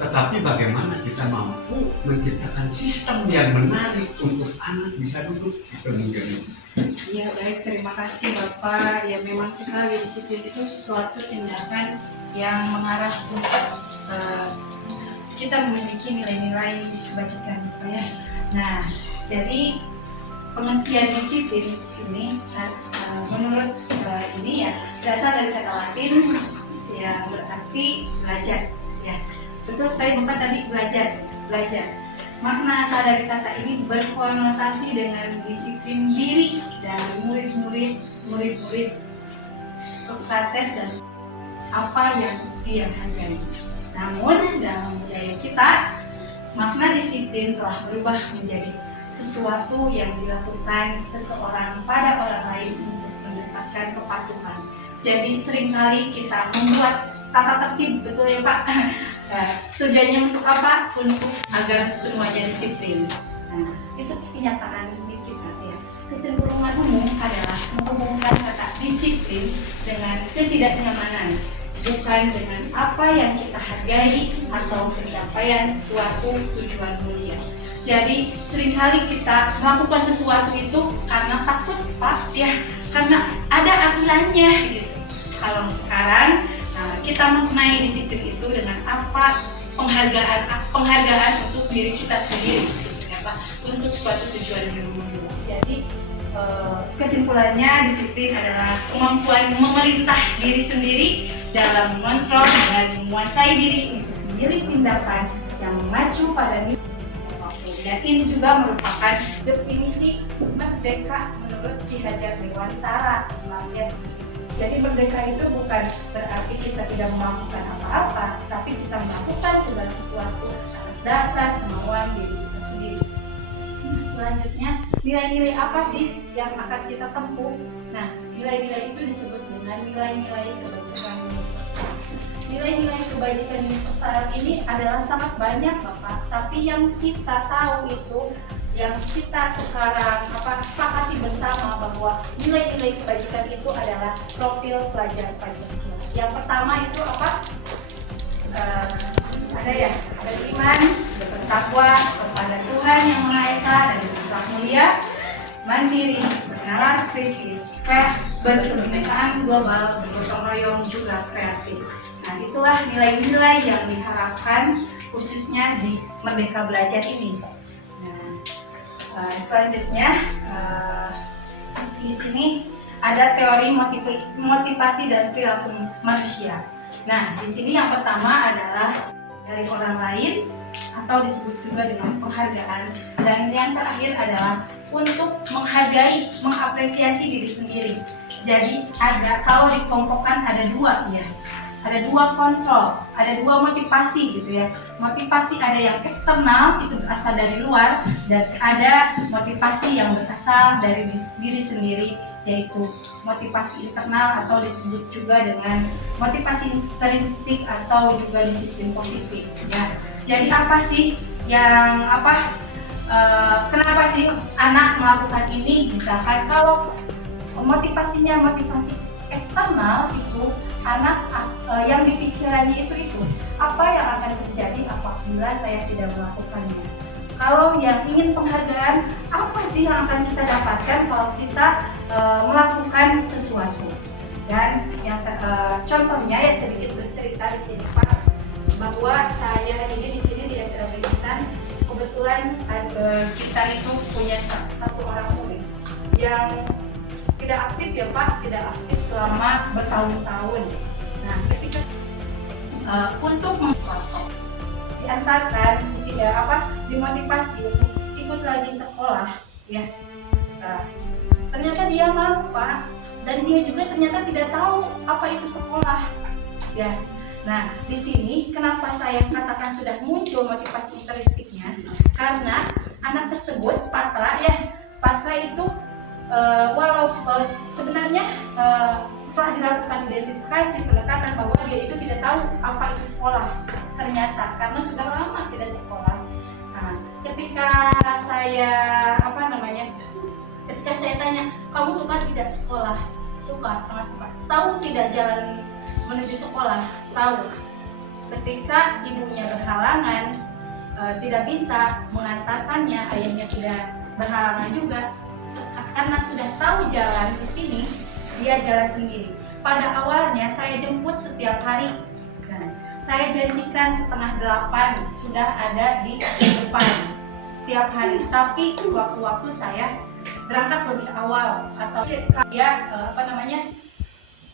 Tetapi bagaimana kita mampu menciptakan sistem yang menarik untuk anak bisa duduk, itu mungkin. Ya baik, terima kasih Bapak. Ya memang sekali disiplin itu suatu tindakan yang mengarah untuk kita memiliki nilai-nilai kebajikan, Bapak ya. Nah, jadi pengertian disiplin ini menurut ini ya berasal dari kata Latin yang berarti belajar. Ya, betul sekali Bapak tadi belajar. Makna asal dari kata ini berkonotasi dengan disiplin diri dari murid-murid Sokrates dan apa yang dia hargai. Namun dalam budaya kita, makna disiplin telah berubah menjadi sesuatu yang dilakukan seseorang pada orang lain untuk mendapatkan kepatuhan. Jadi seringkali kita membuat tata tertib, betul ya Pak? Tujuannya untuk apa? Untuk agar semuanya disiplin. Nah, itu kenyataan kita ya. Kecenderungan umum adalah menghubungkan kata disiplin dengan ketidaknyamanan, bukan dengan apa yang kita hargai atau pencapaian suatu tujuan mulia. Jadi seringkali kita melakukan sesuatu itu karena takut Pak ya, karena ada aturannya gitu. Kalau sekarang kita mengenai disiplin itu dengan apa? Penghargaan untuk diri kita sendiri gitu ya Pak, untuk suatu tujuan yang mulia. Jadi kesimpulannya disiplin adalah kemampuan memerintah diri sendiri dalam mengontrol dan menguasai diri untuk memilih tindakan yang mengacu pada nilai. Dan ini juga merupakan definisi merdeka menurut Ki Hajar Dewantara. Jadi merdeka itu bukan berarti kita tidak melakukan apa-apa, tapi kita melakukan segala sesuatu atas dasar kemauan diri kita sendiri. Selanjutnya, nilai-nilai apa sih yang akan kita tempuh? Nah, nilai-nilai itu disebut dengan nilai-nilai kebajikan universal. Nilai-nilai kebajikan universal ini adalah sangat banyak Bapak, tapi yang kita tahu itu, yang kita sekarang sepakati bersama bahwa nilai-nilai kebajikan itu adalah profil pelajar Pancasila. Yang pertama itu apa? Ada beriman, bertakwa kepada Tuhan Yang Maha Esa dan berakhlak mulia, mandiri, bernalar kritis, berkebinekaan global, bergotong royong juga kreatif. Nah, itulah nilai-nilai yang diharapkan khususnya di Merdeka Belajar ini. Selanjutnya di sini ada teori motivasi dan perilaku manusia. Nah, di sini yang pertama adalah dari orang lain atau disebut juga dengan penghargaan, dan yang terakhir adalah untuk menghargai, mengapresiasi diri sendiri. Jadi kalau dikelompokkan ada dua ya. Ada dua kontrol, ada dua motivasi gitu ya. Motivasi ada yang eksternal, itu berasal dari luar, dan ada motivasi yang berasal dari diri sendiri, yaitu motivasi internal atau disebut juga dengan motivasi intrinsik atau juga disiplin positif ya. Jadi apa sih yang kenapa sih anak melakukan ini? Misalkan kalau motivasinya motivasi eksternal, itu anak yang dipikirannya itu apa yang akan terjadi apabila saya tidak melakukannya. Kalau yang ingin penghargaan, apa sih yang akan kita dapatkan kalau kita melakukan sesuatu? Dan yang contohnya ya sedikit bercerita di sini Pak, bahwa saya ini di sini di SLB Insan kebetulan kita itu punya satu orang murid yang tidak aktif ya Pak, tidak aktif selama bertahun-tahun. Nah, ketika untuk diantarkan dimotivasi untuk ikut lagi sekolah ya, ternyata dia malu Pak, dan dia juga ternyata tidak tahu apa itu sekolah ya. Nah, di sini kenapa saya katakan sudah muncul motivasi intrinstiknya, karena anak tersebut Patra itu walaupun sebenarnya setelah dilakukan identifikasi pendekatan bahwa dia itu tidak tahu apa itu sekolah ternyata karena sudah lama tidak sekolah. Nah, ketika saya ketika saya tanya, kamu suka tidak sekolah? Suka, sangat suka. Tahu tidak jalan menuju sekolah? Tahu. Ketika ibunya berhalangan, tidak bisa mengantarkannya, ayahnya tidak berhalangan juga, karena sudah tahu jalan ke sini, dia jalan sendiri. Pada awalnya saya jemput setiap hari. Nah, saya janjikan 7:30 sudah ada di depan setiap hari. Tapi sewaktu-waktu saya berangkat lebih awal atau dia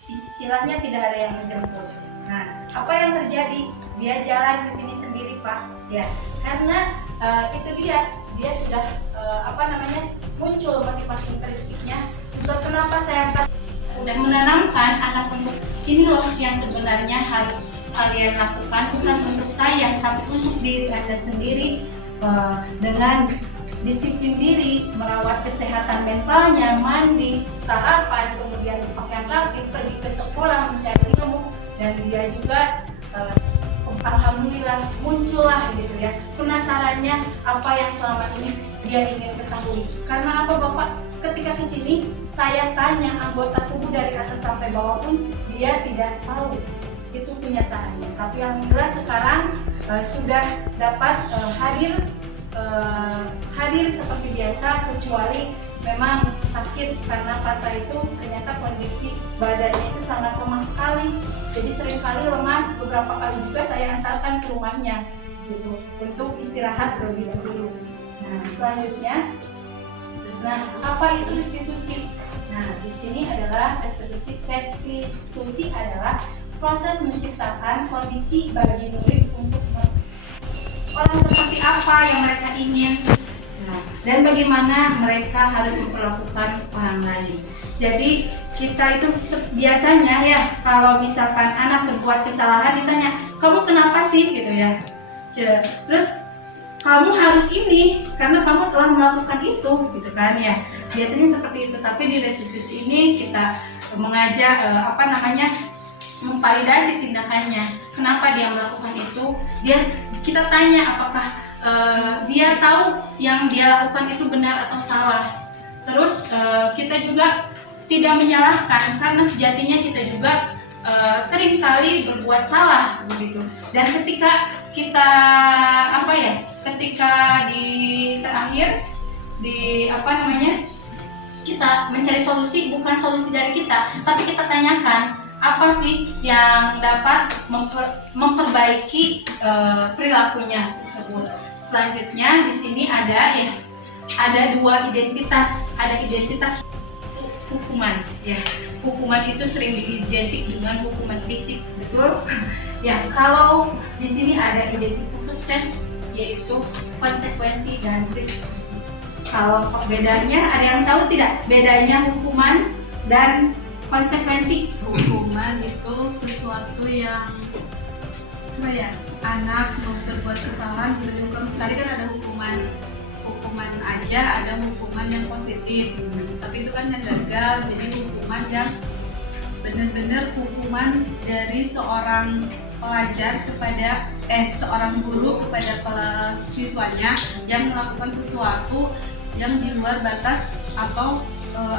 istilahnya tidak ada yang menjemput. Nah, apa yang terjadi? Dia jalan ke sini sendiri Pak. Ya, karena itu dia sudah muncul motivasi intrinstiknya. Untuk kenapa saya udah menanamkan anak untuk ini loh yang sebenarnya harus kalian lakukan, bukan untuk saya tapi untuk diri Anda sendiri, dengan disiplin diri, merawat kesehatan mentalnya, mandi, sarapan, kemudian pakaian rapi, pergi ke sekolah mencari ilmu, dan dia juga alhamdulillah muncullah gitu ya penasarannya apa yang selama ini dia ingin ketahui. Karena apa Bapak? Ketika kesini saya tanya anggota tubuh dari atas sampai bawah pun dia tidak tahu itu kenyataannya. Tapi alhamdulillah sekarang sudah dapat hadir seperti biasa, kecuali memang sakit karena Patra itu ternyata kondisi badannya itu sangat lemah sekali. Jadi seringkali lemas, beberapa kali juga saya antarkan ke rumahnya gitu untuk istirahat terlebih dahulu. Nah, selanjutnya, apa itu restitusi? Nah, di sini adalah restitusi adalah proses menciptakan kondisi bagi murid untuk orang seperti apa yang mereka ingin, dan bagaimana mereka harus memperlakukan orang lain. Jadi kita itu biasanya ya kalau misalkan anak berbuat kesalahan ditanya, kamu kenapa sih gitu ya, terus kamu harus ini karena kamu telah melakukan itu gitu kan ya, biasanya seperti itu. Tapi di restitusi ini kita mengajak memvalidasi tindakannya, kenapa dia melakukan itu, kita tanya apakah dia tahu yang dia lakukan itu benar atau salah. Terus kita juga tidak menyalahkan karena sejatinya kita juga seringkali berbuat salah begitu. Dan ketika kita ketika di terakhir kita mencari solusi, bukan solusi dari kita, tapi kita tanyakan apa sih yang dapat memperbaiki perilakunya tersebut. Selanjutnya di sini ada dua identitas, ada identitas hukuman ya. Hukuman itu sering diidentik dengan hukuman fisik, betul? Ya, kalau di sini ada identitas sukses yaitu konsekuensi dan restitusi. Kalau bedanya, ada yang tahu tidak bedanya hukuman dan konsekuensi? Hukuman itu sesuatu yang anak mau berbuat kesalahan dihukum. Tadi kan ada hukuman aja, ada hukuman yang positif, tapi itu kan yang gagal. Jadi hukuman yang benar-benar hukuman dari seorang pelajar kepada seorang guru kepada siswanya yang melakukan sesuatu yang di luar batas atau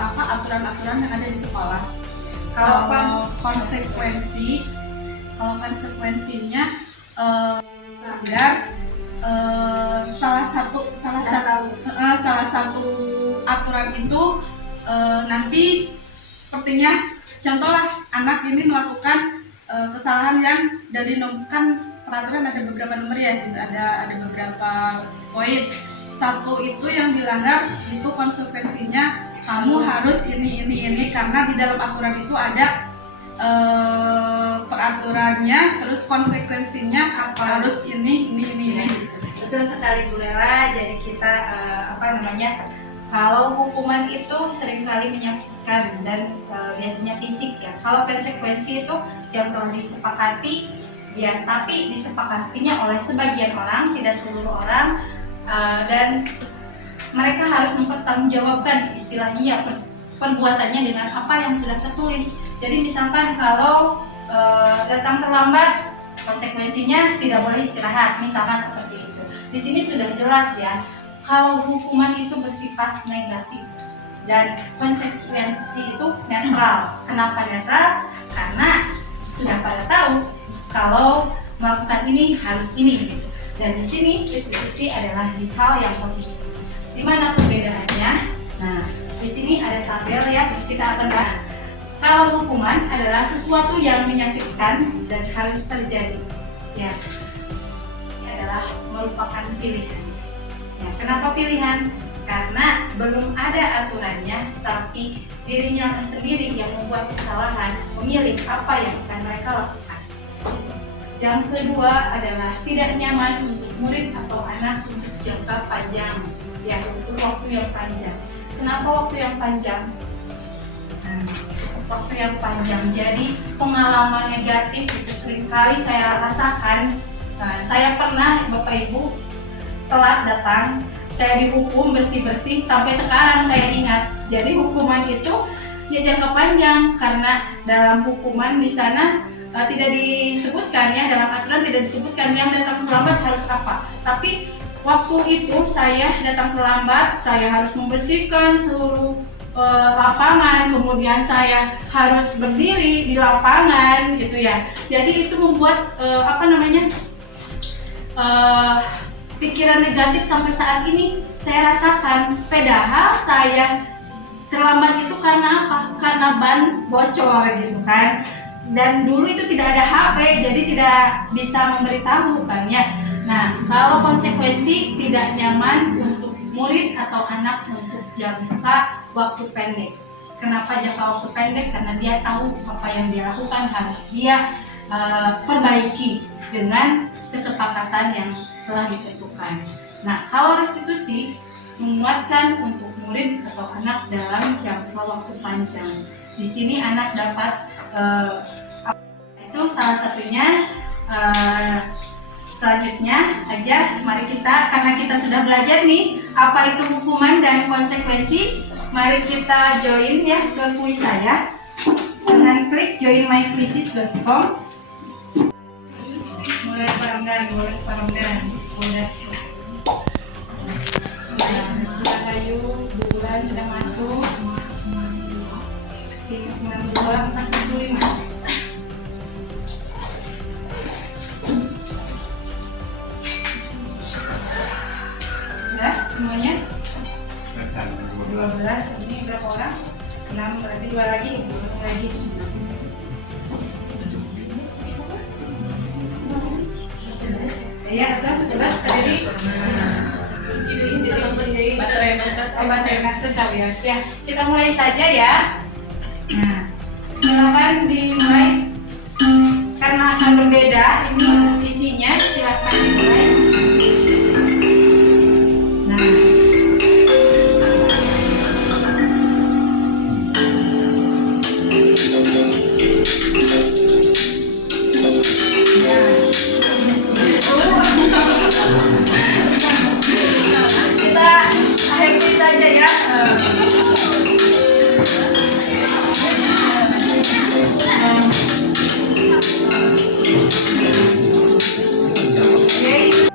aturan-aturan yang ada di sekolah. Kalau konsekuensinya melanggar salah satu aturan itu nanti sepertinya contohlah anak ini melakukan kesalahan yang dari kan peraturan ada beberapa nomor ya, gitu. ada beberapa poin. Satu itu yang dilanggar itu konsekuensinya kamu harus ini karena di dalam aturan itu ada peraturannya, terus konsekuensinya harus ini. Betul sekali Bu Lela. Jadi kita kalau hukuman itu seringkali menyakitkan dan biasanya fisik ya. Kalau konsekuensi itu yang telah disepakati ya, tapi disepakatinya oleh sebagian orang, tidak seluruh orang, dan mereka harus mempertanggungjawabkan istilahnya ya perbuatannya dengan apa yang sudah tertulis. Jadi misalkan kalau datang terlambat, konsekuensinya tidak boleh istirahat, misalkan seperti itu. Di sini sudah jelas ya, kalau hukuman itu bersifat negatif dan konsekuensi itu netral. Kenapa netral? Karena sudah pada tahu kalau melakukan ini harus ini gitu. Dan di sini restitusi adalah di hal yang positif. Di mana perbedaannya? Nah, di sini ada tabel ya, kita akan bahas. Kalau hukuman adalah sesuatu yang menyakitkan dan harus terjadi, ya, ini adalah merupakan pilihan. Ya, kenapa pilihan? Karena belum ada aturannya, tapi dirinya sendiri yang membuat kesalahan, memilih apa yang akan mereka lakukan. Yang kedua adalah tidak nyaman untuk murid atau anak untuk jangka panjang, ya, untuk waktu yang panjang. Kenapa waktu yang panjang? Waktu yang panjang, jadi pengalaman negatif itu seringkali saya rasakan. Saya pernah, Bapak Ibu, telat datang, saya dihukum bersih-bersih, sampai sekarang saya ingat. Jadi hukuman itu ya jangka panjang, karena dalam hukuman di sana tidak disebutkan ya, dalam aturan tidak disebutkan yang datang terlambat harus apa. Tapi waktu itu saya datang terlambat, saya harus membersihkan seluruh lapangan, kemudian saya harus berdiri di lapangan gitu ya. Jadi itu membuat pikiran negatif sampai saat ini saya rasakan. Padahal saya terlambat itu karena apa? Karena ban bocor gitu kan. Dan dulu itu tidak ada HP, jadi tidak bisa memberitahu kan ya. Nah, kalau konsekuensi tidak nyaman untuk murid atau anak untuk jangka waktu pendek. Kenapa jangka waktu pendek? Karena dia tahu apa yang dia lakukan harus dia perbaiki dengan kesepakatan yang telah ditentukan. Nah, kalau restitusi menguatkan untuk murid atau anak dalam jangka waktu panjang. Di sini anak dapat itu salah satunya. Selanjutnya aja, mari kita, karena kita sudah belajar nih apa itu hukuman dan konsekuensi, mari kita join ya ke kuis saya dengan klik joinmyquizzes.com. Mulai Paramdan. Sudah Ayu, bulan sudah masuk. Mas 2, Mas 5. Sudah semuanya? 12. Ini berapa orang? 6, berarti 2 lagi. Ya, atas 11 tadi. Jadi baterai terus ya. Kita mulai saja ya. Nah, silakan dimulai. Karena akan berbeda ini isinya, silakan dimulai. Oke,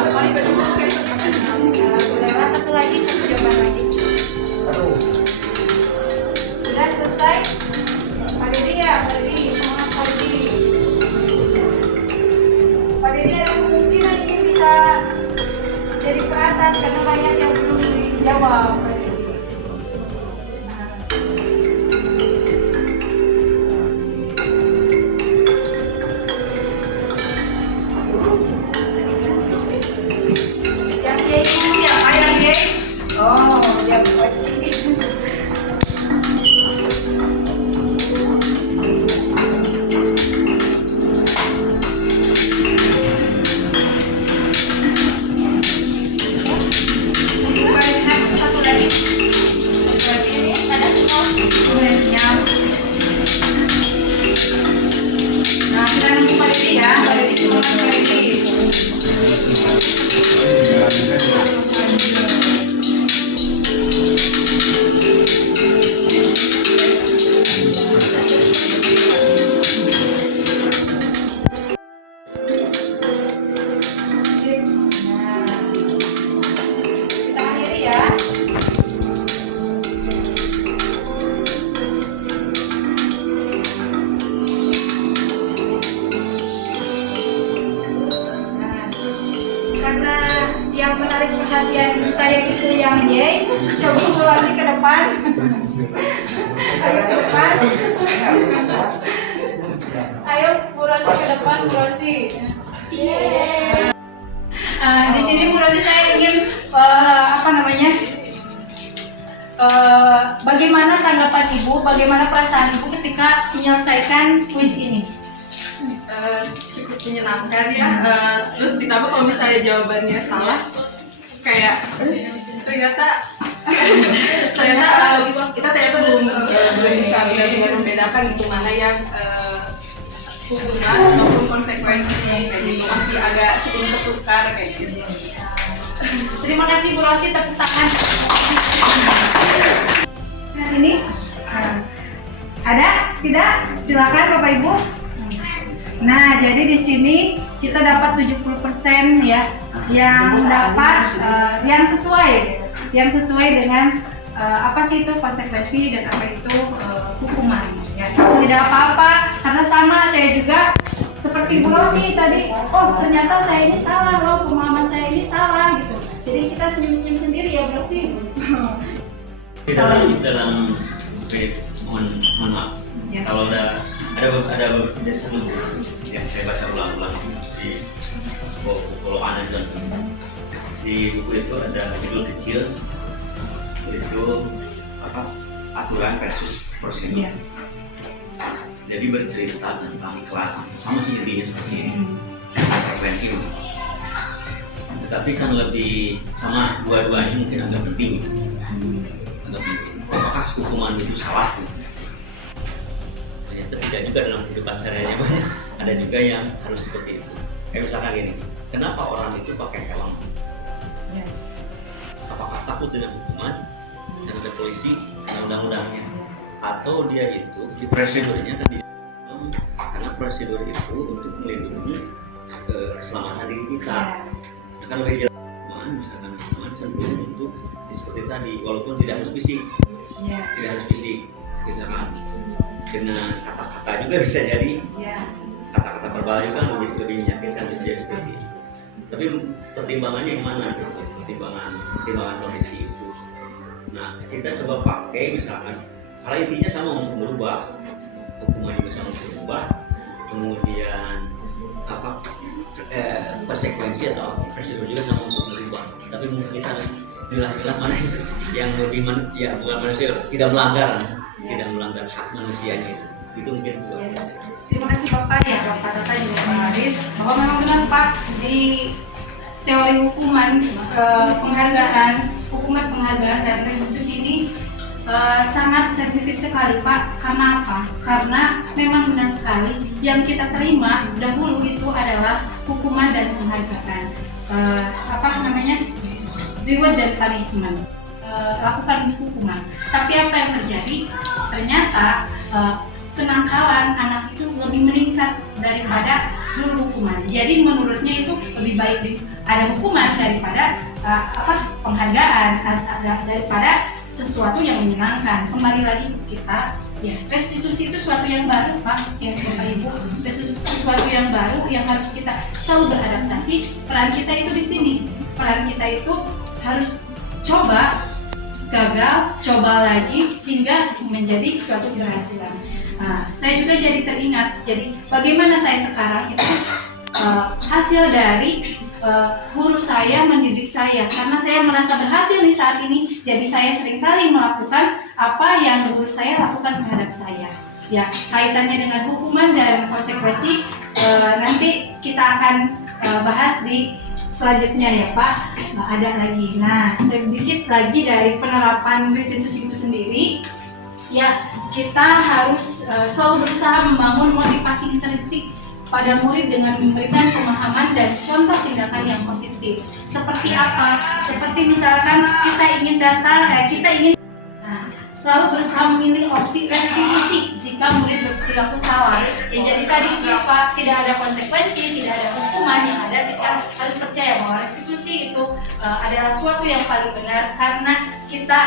Satu lagi, satu jawaban lagi. Sudah selesai? Pak Dedi ya, Pak Dedi, semangat Pak Dedi. Pak Dedi ada kemungkinan ini bisa jadi ke atas karena banyak yang belum dijawab Pak Dedi. Yang J ini siapa yang J? Oh, yang Oci. Satu lagi. Ada semua. Nah, kita nunggu Pak Dedi ya. Pak Dedi semangat Pak Dedi. Kita akhiri ya. Karena yang menarik perhatian saya itu yang Y, coba Rosi ke depan. Ayo ke depan. Ayo Bu Rosi ke depan, Bu Rosi. Di sini Bu Rosi saya ingin bagaimana tanggapan Ibu, bagaimana perasaan Ibu ketika menyelesaikan kuis ini? Cukup menyenangkan ya. Terus ditambah kalau misalnya jawabannya salah, kayak ternyata kita belum bisa benar-benar membedakan itu mana yang hubungan maupun konsekuensi kayak gitu, masih agak sedikit tertukar kayak gitu. Terima kasih Bu Rosi, tepuk tangan. Nah ini ada? Tidak? Silakan Bapak Ibu. Nah, jadi di sini kita dapat 70% ya, yang dapat yang sesuai dengan apa sih itu konsekuensi dan apa itu hukuman. Ya. Tidak apa-apa, karena sama saya juga seperti Bu Rosi tadi. Oh, ternyata saya ini salah loh, pemahaman saya ini salah gitu. Jadi kita senyum-senyum sendiri ya Bu Rosi. dalam mohon maaf Ya. kalau ada beberapa penjelasan yang saya baca ulang-ulang di buku Anna Johnson. Di buku itu ada judul kecil itu aturan versus prosedur. Ya. Jadi bercerita tentang kelas sama intinya seperti ini, konsekuensi. Tetapi kan lebih sama dua-duanya mungkin agak penting. Apakah hukuman itu salah? Ternyata tidak juga dalam kehidupan sehari-hari banyak. Ada juga yang harus seperti itu. Kayak misalkan gini, kenapa orang itu pakai helm? Ya. Apakah takut dengan hukuman yang ada polisi dan undang-undangnya? Atau dia itu di prosedurnya kan karena prosedur itu untuk melindungi keselamatan diri kita. Nah, kan lebih jelas misalkan hukuman cenderung untuk seperti tadi, walaupun tidak harus fisik, tidak harus fisik, misalkan dengan kata-kata juga bisa jadi, kata-kata verbal juga lebih menyakitkan, bisa jadi seperti itu. Tapi pertimbangannya yang mana? Pertimbangan kondisi itu. Nah, kita coba pakai misalkan, kalau intinya sama untuk merubah hukuman juga sama untuk berubah, kemudian konsekuensi atau prosedur juga sama untuk berubah. Tapi mungkin kita harus milah-milah mana yang lebih bukan manusia, tidak melanggar hak manusianya itu mungkin. Terima kasih Bapak ya, Bapak Tata juga Pak Haris, bahwa memang benar Pak, di teori hukuman penghargaan dan restitusi ini sangat sensitif sekali Pak. Karena apa? Karena memang benar sekali yang kita terima dahulu itu adalah hukuman dan penghargaan, reward dan punishment, lakukan hukuman. Tapi apa yang terjadi? Ternyata kenakalan anak itu lebih meningkat daripada dulu hukuman. Jadi menurutnya itu lebih baik ada hukuman daripada penghargaan, daripada sesuatu yang menyenangkan. Kembali lagi ke kita, ya restitusi itu sesuatu yang baru, Pak, ya Bapak Ibu. Restitusi itu sesuatu yang baru yang harus kita selalu beradaptasi. Peran kita itu di sini. Peran kita itu harus coba, gagal, coba lagi hingga menjadi suatu keberhasilan. Nah, saya juga jadi teringat. Jadi bagaimana saya sekarang itu hasil dari guru saya mendidik saya, karena saya merasa berhasil di saat ini, jadi saya seringkali melakukan apa yang guru saya lakukan terhadap saya. Ya, kaitannya dengan hukuman dan konsekuensi nanti kita akan bahas di selanjutnya ya Pak. Ada lagi. Nah, sedikit lagi dari penerapan restitusi itu sendiri. Ya, kita harus selalu berusaha membangun motivasi intrinsik pada murid dengan memberikan pemahaman dan contoh tindakan yang positif. Seperti apa? Seperti misalkan kita ingin selalu berusaha memilih opsi restitusi jika murid berperilaku salah. Ya, jadi tadi apa? Tidak ada konsekuensi, tidak ada hukuman, yang ada kita harus percaya bahwa restitusi itu adalah suatu yang paling benar, karena kita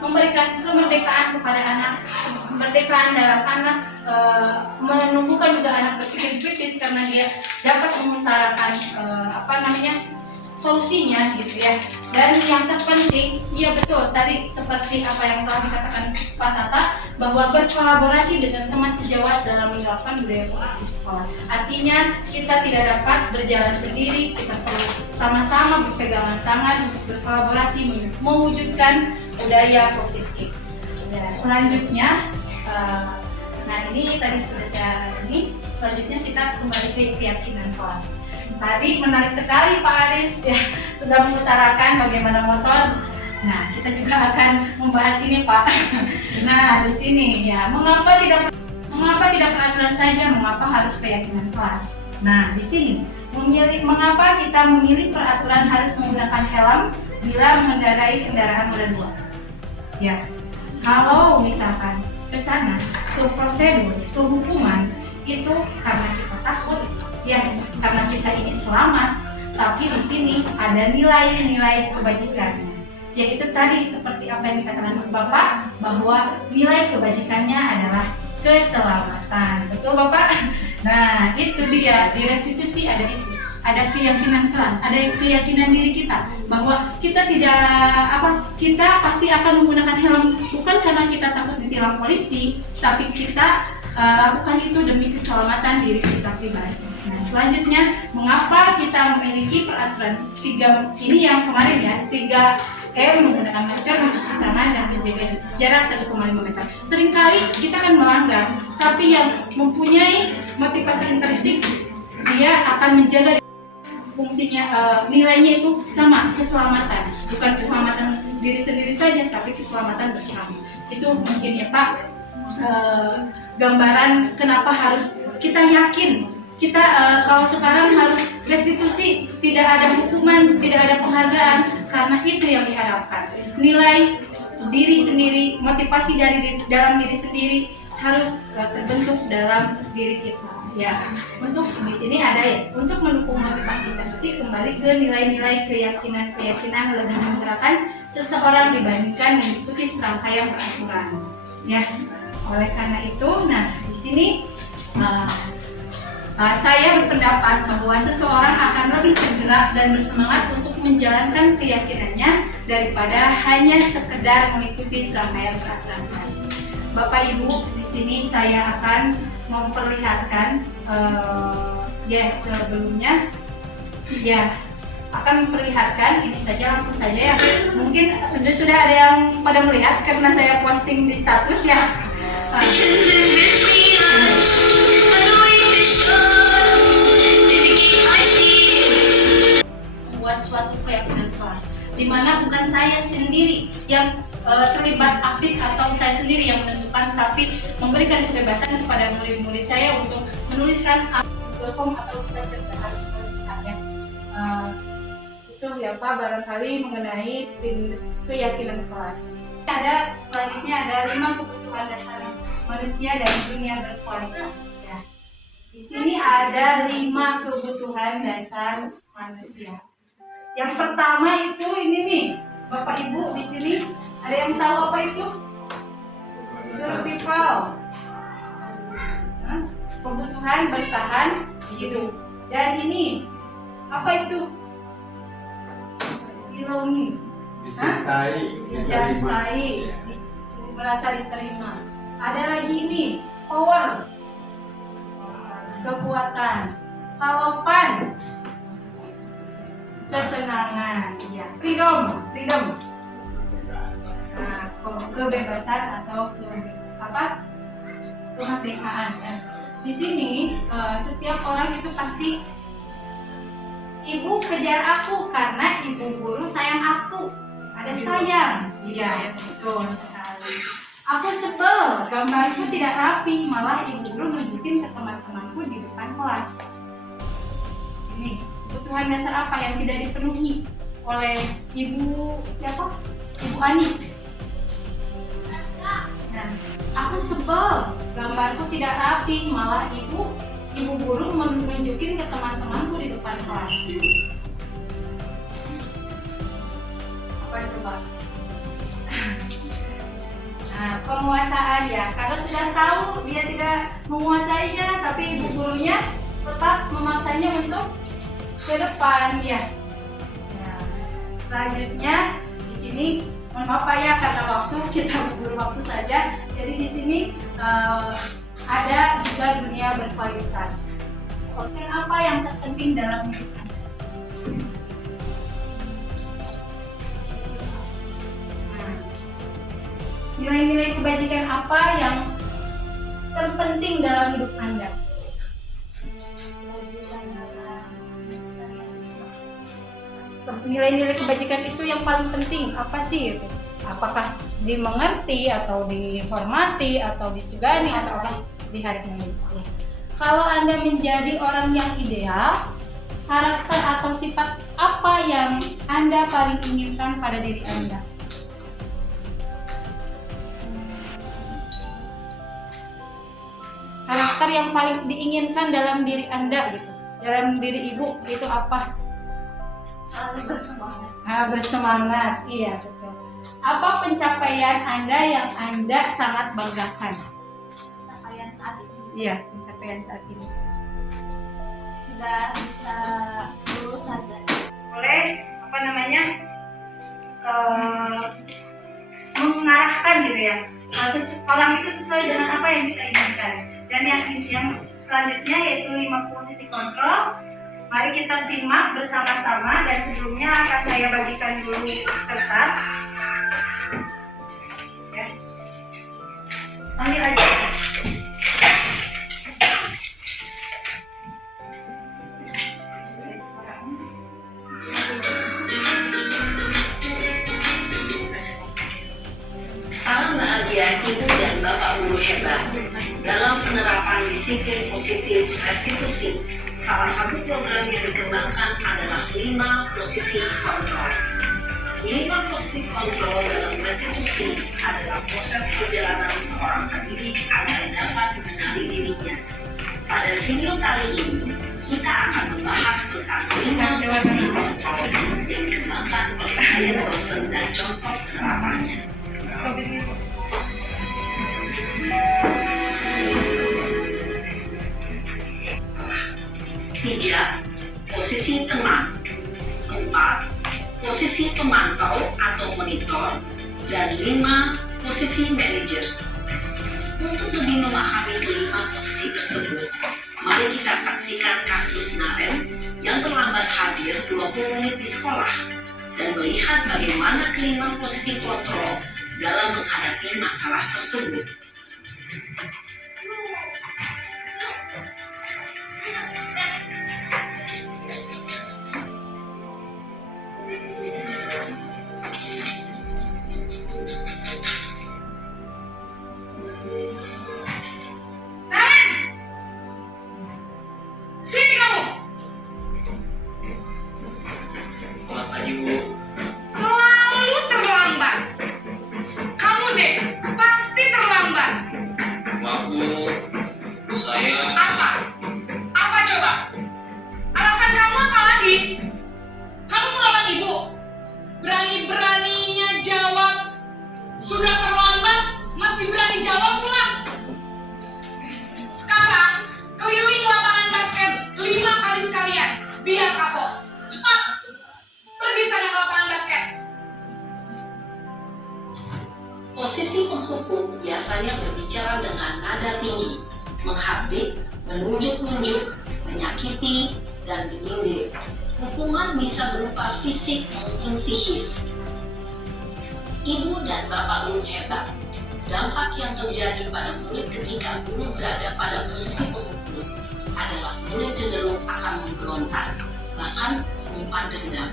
memberikan kemerdekaan kepada anak, kemerdekaan dalam anak, menumbuhkan juga anak berpikir kritis karena dia dapat mengutarakan solusinya gitu ya. Dan yang terpenting, iya betul tadi seperti apa yang telah dikatakan Pak Tata, bahwa berkolaborasi dengan teman sejawat dalam menerapkan budaya positif di sekolah. Artinya kita tidak dapat berjalan sendiri, kita perlu sama-sama berpegangan tangan untuk berkolaborasi mewujudkan budaya positif. Ya, selanjutnya, nah ini tadi sudah saya selanjutnya kita kembali ke keyakinan kelas. Tadi menarik sekali Pak Aris ya, sudah mengutarakan bagaimana motor. Nah, kita juga akan membahas ini Pak. Nah, di sini ya, mengapa tidak peraturan saja, mengapa harus keyakinan kelas? Nah, di sini mengapa kita memilih peraturan harus menggunakan helm bila mengendarai kendaraan roda 2? Ya, kalau misalkan ke sana, ke prosedur, ke hukuman itu karena kita takut, ya karena kita ingin selamat, tapi di sini ada nilai-nilai kebajikannya. Yaitu tadi seperti apa yang dikatakan Bapak, bahwa nilai kebajikannya adalah keselamatan. Betul Bapak? Nah, itu dia, di restitusi ada itu. Ada keyakinan kelas, ada keyakinan diri kita bahwa kita kita pasti akan menggunakan helm bukan karena kita takut ditilang polisi, tapi kita lakukan itu demi keselamatan diri kita pribadi. Nah, selanjutnya, mengapa kita memiliki peraturan 3 ini yang kemarin ya, 3M, menggunakan masker, mencuci tangan, dan menjaga jarak 1,5 meter. Seringkali kita akan melanggar, tapi yang mempunyai motivasi intrinsik, dia akan menjaga fungsinya, nilainya itu sama, keselamatan. Bukan keselamatan diri sendiri saja, tapi keselamatan bersama. Itu mungkin ya Pak, gambaran kenapa harus kita yakin. Kita kalau sekarang harus restitusi, tidak ada hukuman, tidak ada penghargaan, karena itu yang diharapkan. Nilai diri sendiri, motivasi dalam diri sendiri harus terbentuk dalam diri kita. Ya, untuk di sini ada ya, untuk mendukung motivasi intrinsik, kembali ke nilai-nilai keyakinan lebih menggerakkan seseorang dibandingkan mengikuti serangkaian peraturan. Ya, oleh karena itu, nah di sini saya berpendapat bahwa seseorang akan lebih tergerak dan bersemangat untuk menjalankan keyakinannya daripada hanya sekedar mengikuti serangkaian peraturan kelas. Bapak Ibu, di sini saya akan memperlihatkan sebelumnya akan memperlihatkan ini saja, langsung saja ya. Mungkin sudah ada yang pada melihat karena saya posting di status ya. Membuat suatu keyakinan kelas, di mana bukan saya sendiri yang terlibat aktif atau saya sendiri yang menentukan, tapi memberikan kebebasan kepada murid-murid saya untuk menuliskan form atau stasiun saya. Itu ya Pak, barangkali mengenai keyakinan kelas. Selanjutnya ada 5 kebutuhan dasar manusia dan dunia berkualitas. Ya. Di sini ada 5 kebutuhan dasar manusia. Yang pertama itu ini nih, Bapak Ibu di sini ada yang tahu apa itu? Survival. Kebutuhan bertahan hidup. Dan ini apa itu? Belonging. Dicintai, merasa diterima. Ada lagi ini, power, kekuatan, harapan, kesenangan, ya. Freedom. Nah, kebebasan atau kemerdekaan. Ya. Di sini setiap orang itu pasti, ibu kejar aku karena ibu guru sayang aku. Ada sayang, iya betul sekali. Aku sebel, gambarku tidak rapi, malah ibu guru nunjukin ke teman-temanku di depan kelas. Ini kebutuhan dasar apa yang tidak dipenuhi oleh ibu siapa? Ibu Ani. Nah, aku sebel, gambarku tidak rapi, malah ibu guru menunjukin ke teman-temanku di depan kelas. Apa coba? Nah, penguasaan ya. Kalau sudah tahu dia tidak menguasainya, tapi ibu gurunya tetap memaksanya untuk ke depan ya. Nah, selanjutnya di sini, mohon maaf Pak ya karena waktu kita berburu waktu saja. Jadi di sini ada juga dunia berkualitas. Konten apa yang terpenting dalam hidup? Nilai-nilai kebajikan apa yang terpenting dalam hidup Anda? Nilai-nilai kebajikan itu yang paling penting apa sih itu? Apakah dimengerti atau dihormati atau disegani atau apa? Dihargai. Kalau Anda menjadi orang yang ideal, karakter atau sifat apa yang Anda paling inginkan pada diri Anda? Karakter yang paling diinginkan dalam diri Anda gitu, dalam diri ibu itu apa? Selalu bersemangat. Bersemangat, iya betul. Apa pencapaian Anda yang Anda sangat banggakan? Pencapaian saat ini. Iya, pencapaian saat ini. Sudah bisa lulus sarjana. Oleh mengarahkan gitu ya. Orang itu sesuai dengan apa yang kita inginkan. Dan yang selanjutnya yaitu 5 posisi kontrol. Mari kita simak bersama-sama dan sebelumnya akan saya bagikan dulu kertas. Ya. Ambil aja. Salam bahagia Ibu dan Bapak Guru hebat. Dalam penerapan disiplin positif restitusi, salah satu program yang dikembangkan adalah 5 posisi kontrol. 5 posisi kontrol dalam restitusi adalah proses perjalanan seorang pendidik agar dapat mengenali dirinya. Pada video kali ini, kita akan membahas tentang 5 posisi kontrol yang dikembangkan oleh ayat dosen dan contoh penerapannya. Tiga, posisi teman. 4, posisi pemantau atau monitor. Dan 5, posisi manajer. Untuk lebih memahami kelima posisi tersebut, mari kita saksikan kasus Naren yang terlambat hadir 20 menit di sekolah dan melihat bagaimana kelima posisi kontrol dalam menghadapi masalah tersebut. Sini kamu. Selamat pagi, Bu. Selalu terlambat. Kamu deh pasti terlambat. Maaf, Bu. Saya... Apa? Apa coba? Alasan kamu apa lagi? Kamu melewati bawa pulang. Sekarang keliling lapangan basket 5 kali sekalian. Biar kapok. Cepat. Pergi sana ke lapangan basket. Posisi penghukum biasanya berbicara dengan nada tinggi, menghardik, menunjuk-nunjuk, menyakiti, dan menyindir. Hukuman bisa berupa fisik maupun psikis. Ibu dan bapak guru hebat. Dampak yang terjadi pada murid ketika guru berada pada posisi penghukum adalah murid cenderung akan memberontak, bahkan menyimpan dendam.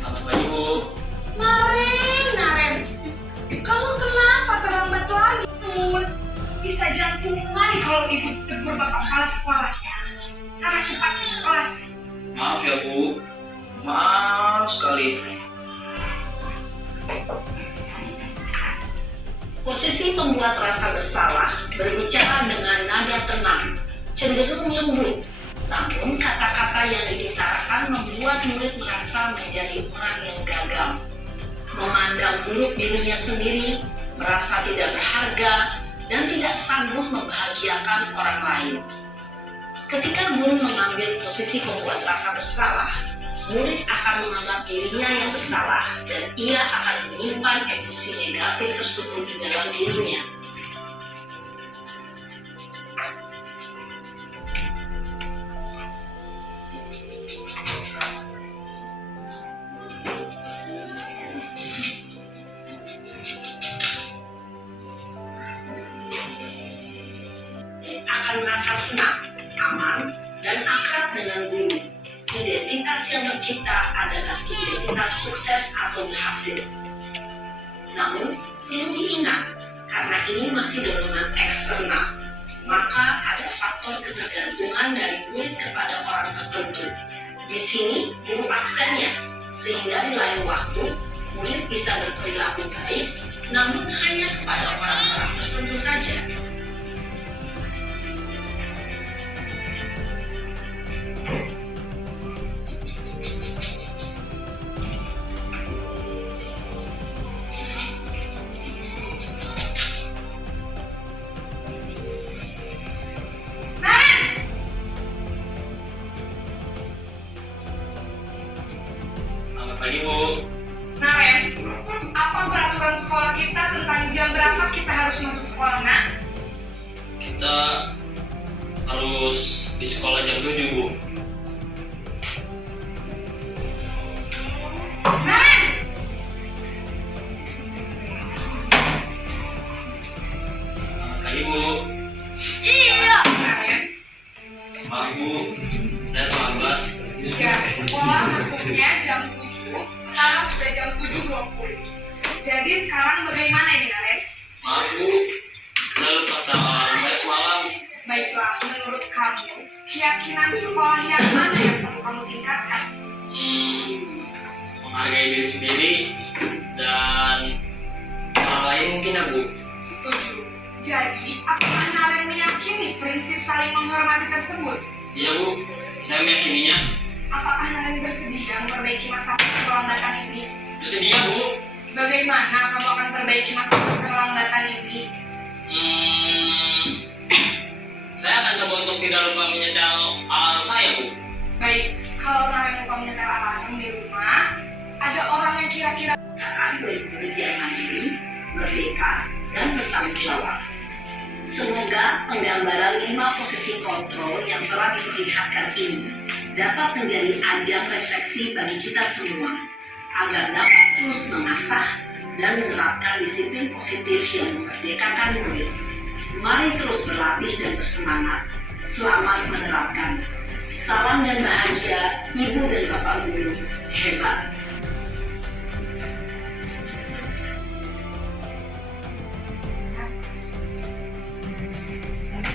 Selamat pagi, Bu. Naren, kamu kenapa terlambat lagi, Mus? Bisa jantungan kalau ibu tegur bapak kepala sekolahnya. Sana cepat ke kelas. Maaf ya, Bu. Maaf sekali. Posisi pembuat rasa bersalah berbicara dengan nada tenang, cenderung lembut. Namun kata-kata yang diutarakan membuat murid merasa menjadi orang yang gagal, memandang buruk dirinya sendiri, merasa tidak berharga, dan tidak sanggup membahagiakan orang lain. Ketika guru mengambil posisi pembuat rasa bersalah, murid akan menganggap dirinya yang bersalah dan ia akan menyimpan emosi negatif tersebut di dalam dirinya. Akan merasa senang, aman, dan akrab dengan guru. Identitas yang tercipta adalah identitas sukses atau berhasil. Namun, perlu diingat, karena ini masih dorongan eksternal, maka ada faktor ketergantungan dari murid kepada orang tertentu. Di sini, guru aksennya, sehingga di lain waktu, murid bisa berperilaku baik, namun hanya kepada orang-orang tertentu saja. Selamat pagi, Bu. Naren, apa peraturan sekolah kita tentang jam berapa kita harus masuk sekolah, nak? Kita harus di sekolah jam 7, Bu. Naren! Selamat pagi, Bu. Iya! Naren? Maaf, Bu. Saya terlambat. Iya, sekolah masuknya jam 7, sekarang sudah jam 7.20. Jadi sekarang bagaimana ini, Naren? Maaf, Bu. Saya lupa alarm saya semalam. Baiklah, menurut kamu, keyakinan sekolah yang mana yang perlu kamu tingkatkan? Menghargai diri sendiri dan orang lain mungkin ya, Bu. Setuju. Jadi, apakah Naren meyakini prinsip saling menghormati tersebut? Iya, Bu. Saya meyakininya. Apakah Naren bersedia memperbaiki masalah keterlambatan ini? Bersedia, Bu. Bagaimana kamu akan perbaiki masalah keterlambatan ini? Saya akan coba untuk tidak lupa menyetel alarm saya, Bu. Baik, kalau Naren lupa menyetel alarm di rumah, ada orang yang kira-kira akan murid-murid yang mandiri, merdeka, dan bertanggung jawab. Semoga penggambaran 5 posisi kontrol yang telah diperlihatkan ini dapat menjadi ajang refleksi bagi kita semua agar dapat terus mengasah dan menerapkan disiplin positif yang memerdekakan murid. Mari terus berlatih dan bersemangat. Selamat menerapkan. Salam dan bahagia Ibu dan Bapak Guru hebat.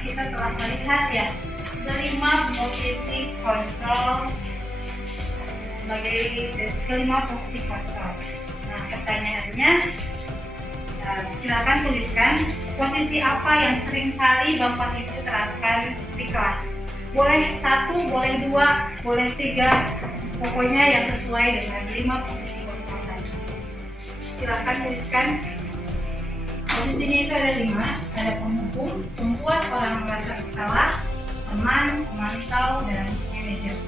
Kita telah melihat ya kelima posisi kontrol sebagai kelima posisi kontrol. Nah, pertanyaannya, silakan tuliskan posisi apa yang sering kali Bapak Ibu terapkan di kelas. Boleh 1, boleh 2, boleh 3, pokoknya yang sesuai dengan 5 posisi kontrol tadi. Silakan tuliskan. Posisinya itu ada 5, ada penghukum, membuat orang merasa bersalah, teman, pemantau, dan manajer.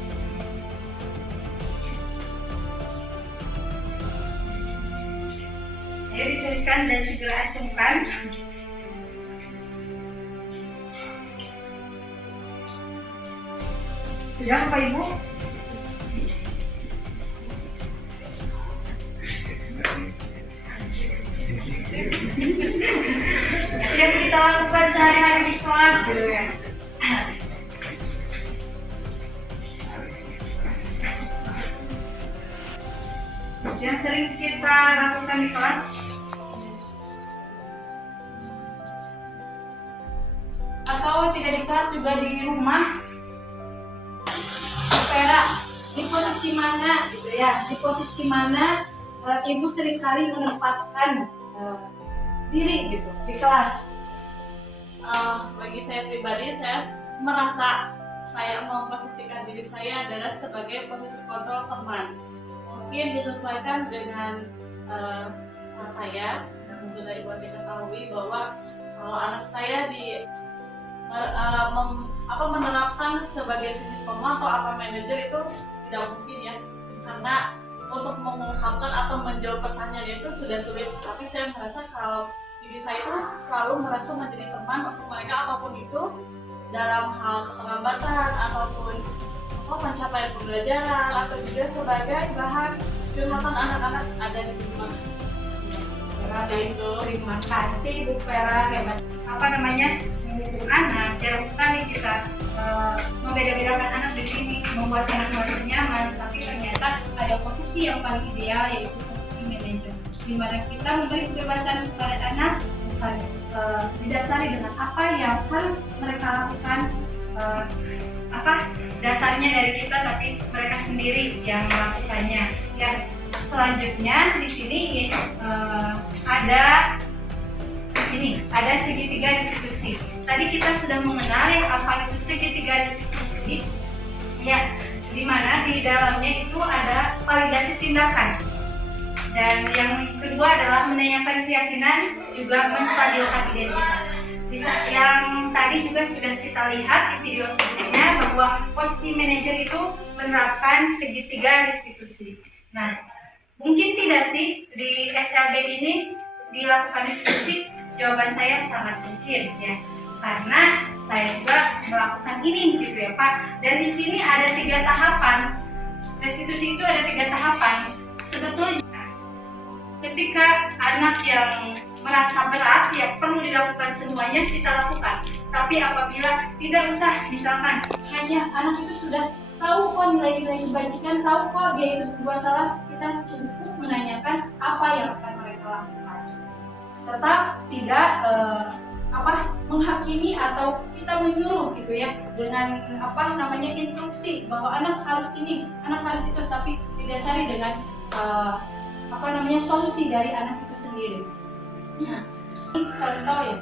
Ayo dituliskan dan segera acungkan. Sudah Bapak Ibu? Yang kita lakukan sehari-hari di kelas gitu ya. Yang sering kita lakukan di kelas atau tidak di kelas juga di rumah. Pera, di posisi mana gitu ya? Di posisi mana ibu seringkali menempatkan diri gitu di kelas? Bagi saya pribadi, saya merasa saya memposisikan diri saya adalah sebagai posisi kontrol teman. Mungkin disesuaikan dengan saya, dan sudah ibu diketahui bahwa kalau anak saya menerapkan sebagai sisi pemantau atau manajer itu tidak mungkin ya, karena untuk mengungkapkan atau menjawab pertanyaan itu sudah sulit. Tapi saya merasa kalau diri saya itu selalu merasa menjadi teman untuk mereka apapun itu, dalam hal keterlambatan ataupun pencapaian pembelajaran atau juga sebagai bahan curhatan anak-anak ada di rumah. Terima kasih Bu Vera, hebat. Mendukung anak, jarang sekali kita membeda-bedakan anak di sini, membuat anak merasa nyaman. Tapi ternyata ada posisi yang paling ideal, yaitu posisi manajer, di mana kita memberi kebebasan kepada anak, bukan didasari dengan apa yang harus mereka lakukan, dasarnya dari kita, tapi mereka sendiri yang melakukannya. Ya, selanjutnya di sini ada segitiga restitusi. Tadi kita sudah mengenal ya apa itu segitiga restitusi. Ya, di mana di dalamnya itu ada validasi tindakan. Dan yang kedua adalah menanyakan keyakinan, juga menstabilkan identitas. Yang tadi juga sudah kita lihat di video sebelumnya bahwa posisi manajer itu menerapkan segitiga restitusi. Nah, mungkin tidak sih di SLB ini dilakukan restitusi? Jawaban saya sangat mungkin ya, karena saya juga melakukan ini gitu ya Pak. Dan di sini ada 3 tahapan. Restitusi itu ada 3 tahapan. Sebetulnya ketika anak yang merasa berat ya perlu dilakukan semuanya, kita lakukan. Tapi apabila tidak usah, misalkan hanya anak itu sudah tahu kok nilai-nilai kebajikan, tahu kok dia itu berbuat salah, kita cukup menanyakan apa yang akan mereka lakukan. Tetap tidak menghakimi atau kita menyuruh gitu ya dengan instruksi bahwa anak harus ini, anak harus itu, tapi didasari dengan solusi dari anak itu sendiri. Nah, ini contoh ya.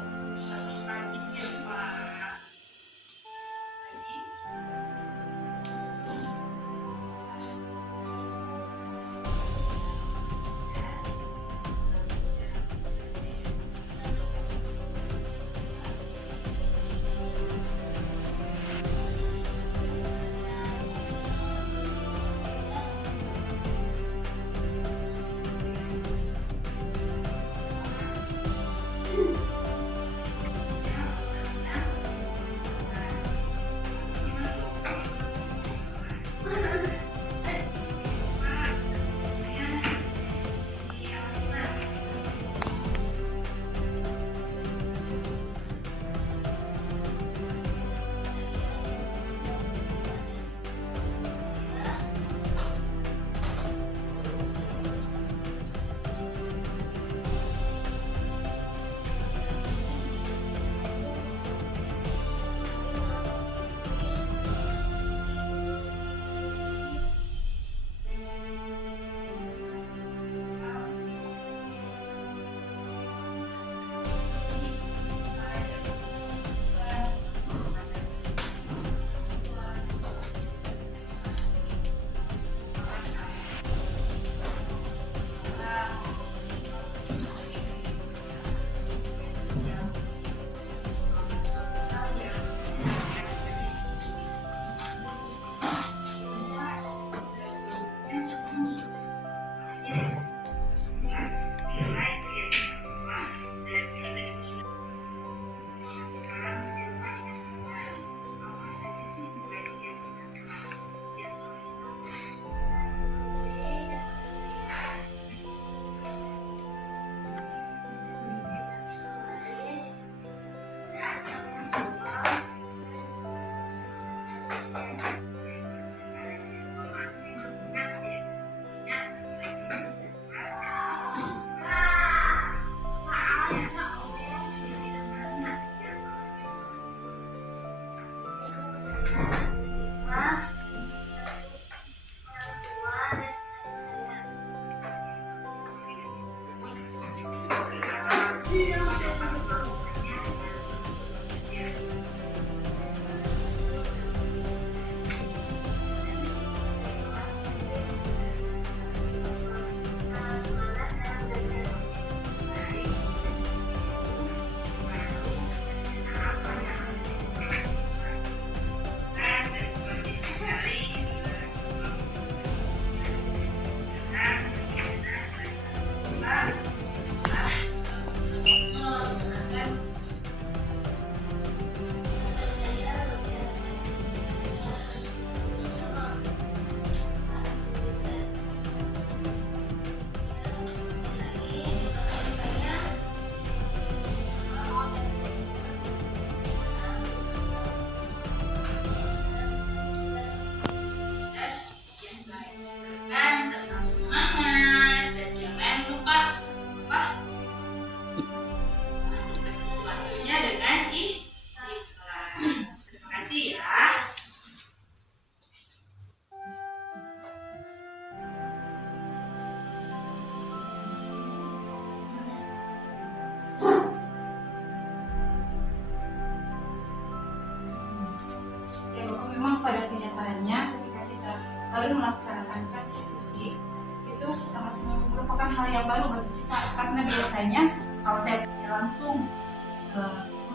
baru melaksanakan restitusi itu sangat merupakan hal yang baru bagi kita, karena biasanya kalau saya langsung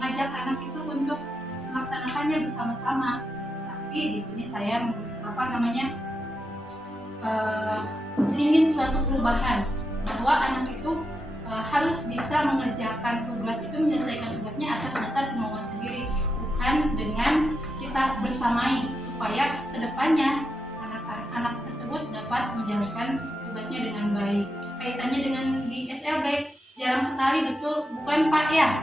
mengajak anak itu untuk melaksanakannya bersama-sama, tapi di sini saya ingin suatu perubahan bahwa anak itu harus bisa mengerjakan tugas itu, menyelesaikan tugasnya atas dasar kemauan sendiri, bukan dengan kita bersamai, supaya kedepannya anak tersebut dapat menjalankan tugasnya dengan baik. Kaitannya dengan di SLB jarang sekali, betul bukan Pak ya,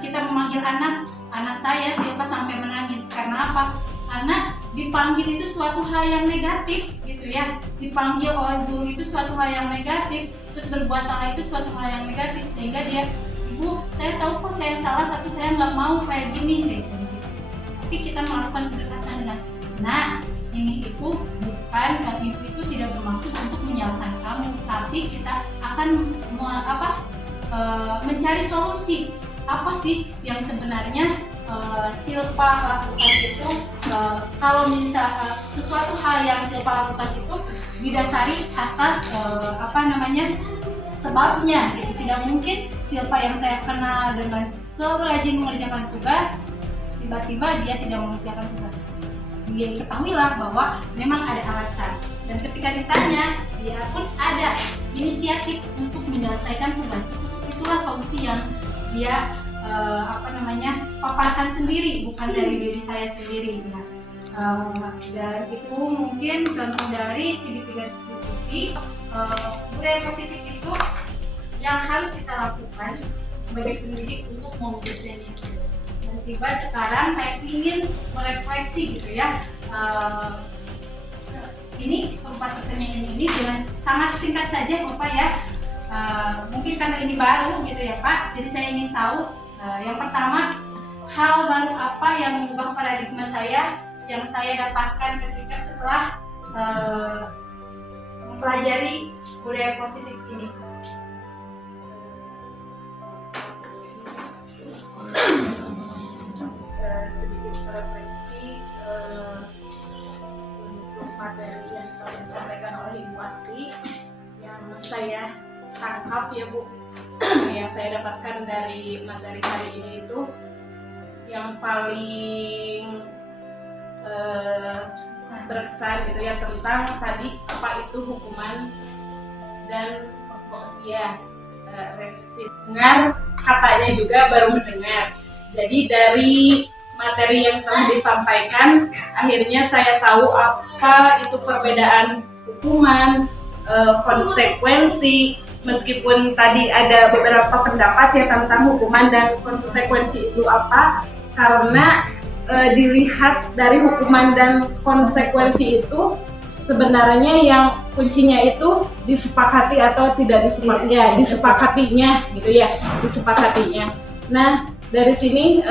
kita memanggil anak saya Silva sampai menangis. Karena apa? Karena dipanggil itu suatu hal yang negatif gitu ya, dipanggil oleh guru itu suatu hal yang negatif, terus berbuat salah itu suatu hal yang negatif, sehingga dia, ibu saya tahu kok saya salah tapi saya nggak mau kayak gini gitu. Tapi kita melakukan pendekatan dengan, nah ini itu bukan, ibu itu tidak bermaksud untuk menyalahkan kamu, tapi kita akan mencari solusi apa sih yang sebenarnya Silva lakukan itu. Kalau misal sesuatu hal yang Silva lakukan itu didasari atas sebabnya gitu. Tidak mungkin Silva yang saya kenal dengan selalu rajin mengerjakan tugas tiba-tiba dia tidak mengerjakan tugas. Dia ketahuilah bahwa memang ada alasan, dan ketika ditanya dia pun ada inisiatif untuk menyelesaikan tugas. Itulah solusi yang dia paparkan sendiri, bukan dari diri saya sendiri ya. Dan itu mungkin contoh dari segitiga restitusi. Budaya positif itu yang harus kita lakukan sebagai pendidik untuk mewujudkannya. Dan tiba sekarang saya ingin merefleksi gitu ya, ini 4 pertanyaan ini dengan sangat singkat saja Bapak ya. Mungkin karena ini baru gitu ya Pak, jadi saya ingin tahu yang pertama, hal baru apa yang mengubah paradigma saya yang saya dapatkan ketika setelah mempelajari budaya positif ini. Sedikit refleksi untuk materi yang telah disampaikan oleh Ibu Ati, yang saya tangkap ya Bu, yang saya dapatkan dari materi hari ini itu yang paling berkesan gitu ya, tentang tadi apa itu hukuman dan restitusi. Dengar katanya juga baru mendengar. Jadi dari materi yang telah disampaikan, akhirnya saya tahu apa itu perbedaan hukuman, konsekuensi. Meskipun tadi ada beberapa pendapat ya tentang hukuman dan konsekuensi itu apa, karena dilihat dari hukuman dan konsekuensi itu sebenarnya yang kuncinya itu disepakati atau tidak disepakatinya gitu ya, disepakatinya. Nah dari sini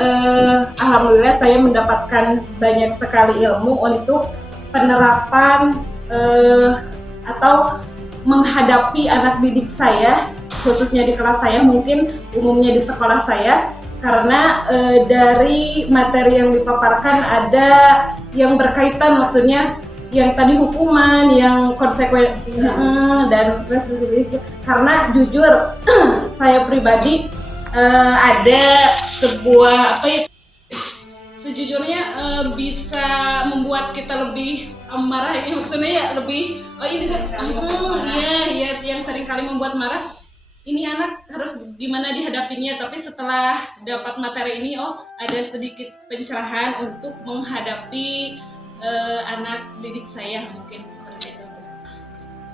alhamdulillah saya mendapatkan banyak sekali ilmu untuk penerapan atau menghadapi anak didik saya, khususnya di kelas saya, mungkin umumnya di sekolah saya, karena dari materi yang dipaparkan ada yang berkaitan, maksudnya yang tadi hukuman, yang konsekuensi dan restitusi. Karena jujur saya pribadi ada sebuah sejujurnya bisa membuat kita lebih marah, ini maksudnya ya lebih yang sering kali membuat marah. Ini anak harus gimana dihadapinya, tapi setelah dapat materi ini ada sedikit pencerahan untuk menghadapi anak didik saya, mungkin seperti itu.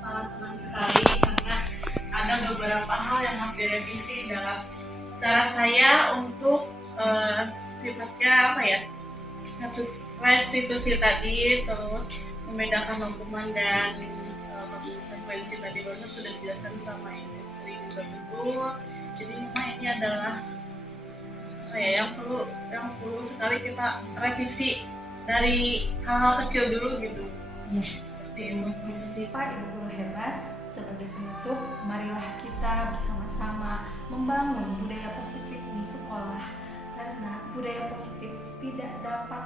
Sangat senang sekali karena ada beberapa hal yang harus direvisi dalam cara saya untuk sifatnya restitusi tadi, terus membedakan hukuman dan konsekuensi tadi baru sudah dijelaskan sama industri juga betul. Jadi memang ini adalah yang perlu sekali kita revisi dari hal-hal kecil dulu gitu. Seperti itu. Pak Ibu guru hebat, sebagai penutup, marilah kita bersama-sama membangun budaya positif di sekolah, karena budaya positif tidak dapat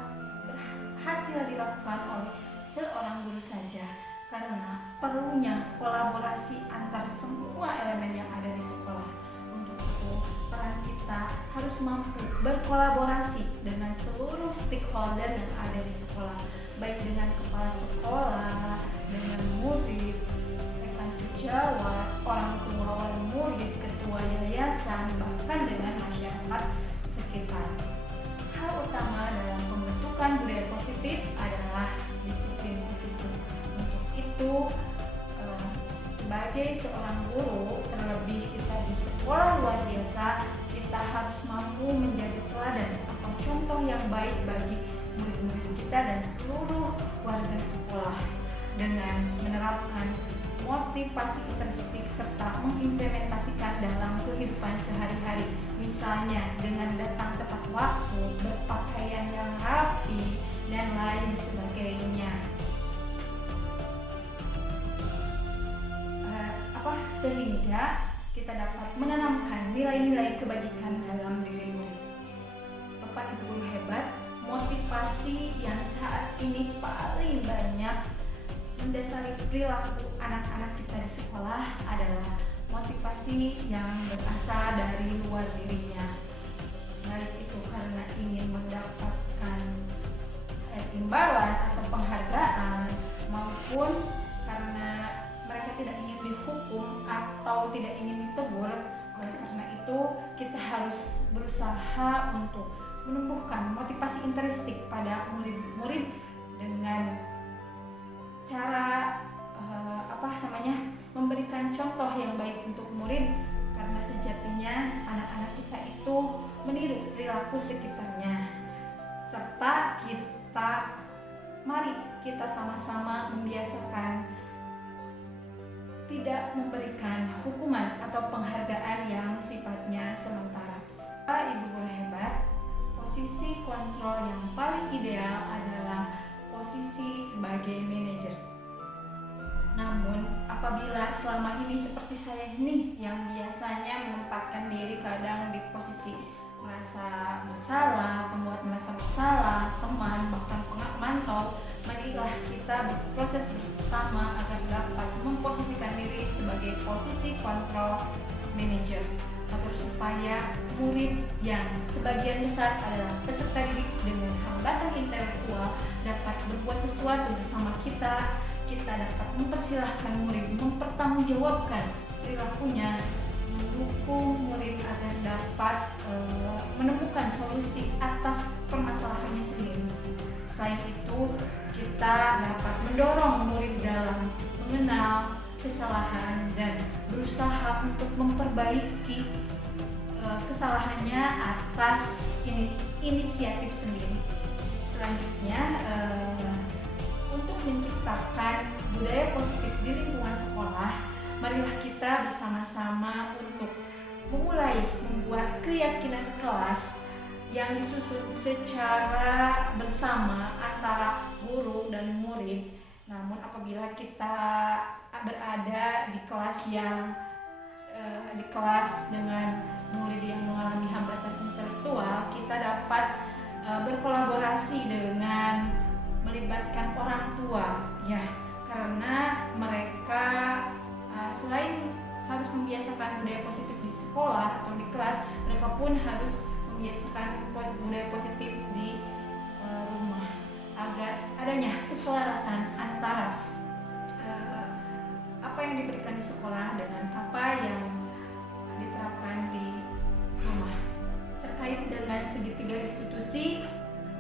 berhasil dilakukan oleh seorang guru saja, karena perlunya kolaborasi antar semua elemen yang ada di sekolah. Untuk itu, peran kita harus mampu berkolaborasi dengan seluruh stakeholder yang ada di sekolah, baik dengan kepala sekolah, dengan murid, rekan sejawat, orang tua wali murid, ketua yayasan, bahkan dengan masyarakat sekitar. Hal utama dalam pembentukan budaya positif adalah disiplin positif. Untuk itu, sebagai seorang guru, terlebih kita di sekolah luar biasa, kita harus mampu menjadi teladan atau contoh yang baik bagi murid-murid kita dan seluruh warga sekolah dengan menerapkan motivasi intrinsik serta mengimplementasikan dalam kehidupan sehari-hari, misalnya dengan datang tepat waktu, berpakaian yang rapi, dan lain sebagainya. Sehingga kita dapat menanamkan nilai-nilai kebajikan dalam diri murid. Bapak Ibu guru hebat, motivasi yang saat ini paling banyak mendasari perilaku anak-anak kita di sekolah adalah motivasi yang berasal dari luar dirinya. Baik itu karena ingin mendapatkan imbalan atau penghargaan, maupun karena mereka tidak ingin dihukum atau tidak ingin ditegur. Oleh karena itu, kita harus berusaha untuk menumbuhkan motivasi intrinsik pada murid-murid dengan cara memberikan contoh yang baik untuk murid, karena sejatinya anak-anak kita itu meniru perilaku sekitarnya. Serta mari kita sama-sama membiasakan tidak memberikan hukuman atau penghargaan yang sifatnya sementara. Ibu guru hebat, posisi kontrol yang paling ideal adalah posisi sebagai manajer. Namun, apabila selama ini seperti saya ini yang biasanya menempatkan diri kadang di posisi merasa bersalah, pembuat merasa bersalah, teman, bahkan pemantau, marilah kita berproses bersama agar dapat memposisikan diri sebagai posisi kontrol manager, agar supaya murid yang sebagian besar adalah peserta didik dengan hambatan intelektual dapat berbuat sesuatu bersama kita dapat mempersilahkan murid mempertanggungjawabkan perilakunya, mendukung murid agar dapat menemukan solusi atas permasalahannya sendiri. Selain itu, kita dapat mendorong murid dalam mengenal kesalahan dan berusaha untuk memperbaiki kesalahannya atas inisiatif sendiri. Selanjutnya, untuk menciptakan budaya positif di lingkungan sekolah, marilah kita bersama-sama untuk memulai membuat keyakinan kelas yang disusun secara bersama antara guru dan murid. Namun apabila kita berada di kelas dengan murid yang mengalami hambatan intelektual, kita dapat berkolaborasi dengan melibatkan orang tua, ya, karena mereka selain harus membiasakan budaya positif di sekolah atau di kelas, mereka pun harus membiasakan budaya positif di rumah agar adanya keselarasan antara apa yang diberikan di sekolah dengan apa yang diterapkan di rumah. Terkait dengan segitiga institusi,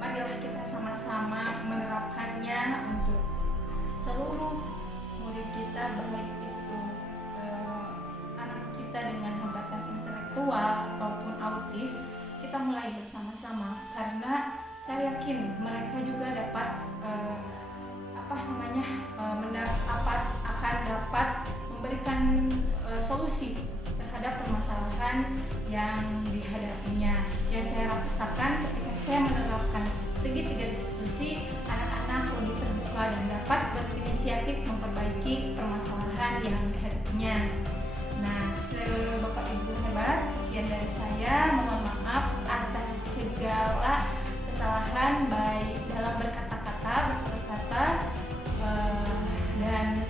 marilah kita sama-sama menerapkannya untuk seluruh murid kita, baik itu anak kita dengan hambatan intelektual ataupun autis. Kita mulai bersama-sama karena saya yakin mereka juga dapat akan dapat memberikan solusi terhadap permasalahan yang dihadapinya. Yang saya rasakan ketika saya menerapkan segitiga institusi, anak-anak lebih terbuka dan dapat berinisiatif memperbaiki permasalahan yang dihadapinya. Nah, Bapak Ibu hebat, sekian dari saya. Mohon maaf atas segala kesalahan baik dalam berkata-kata, dan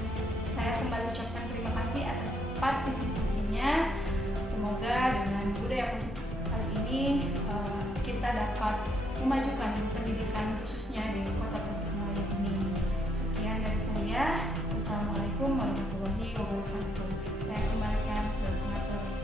kita dapat memajukan pendidikan khususnya di Kota Tasikmalaya ini. Sekian dari saya. Wassalamualaikum warahmatullahi wabarakatuh. Saya kembalikan ke pengatur.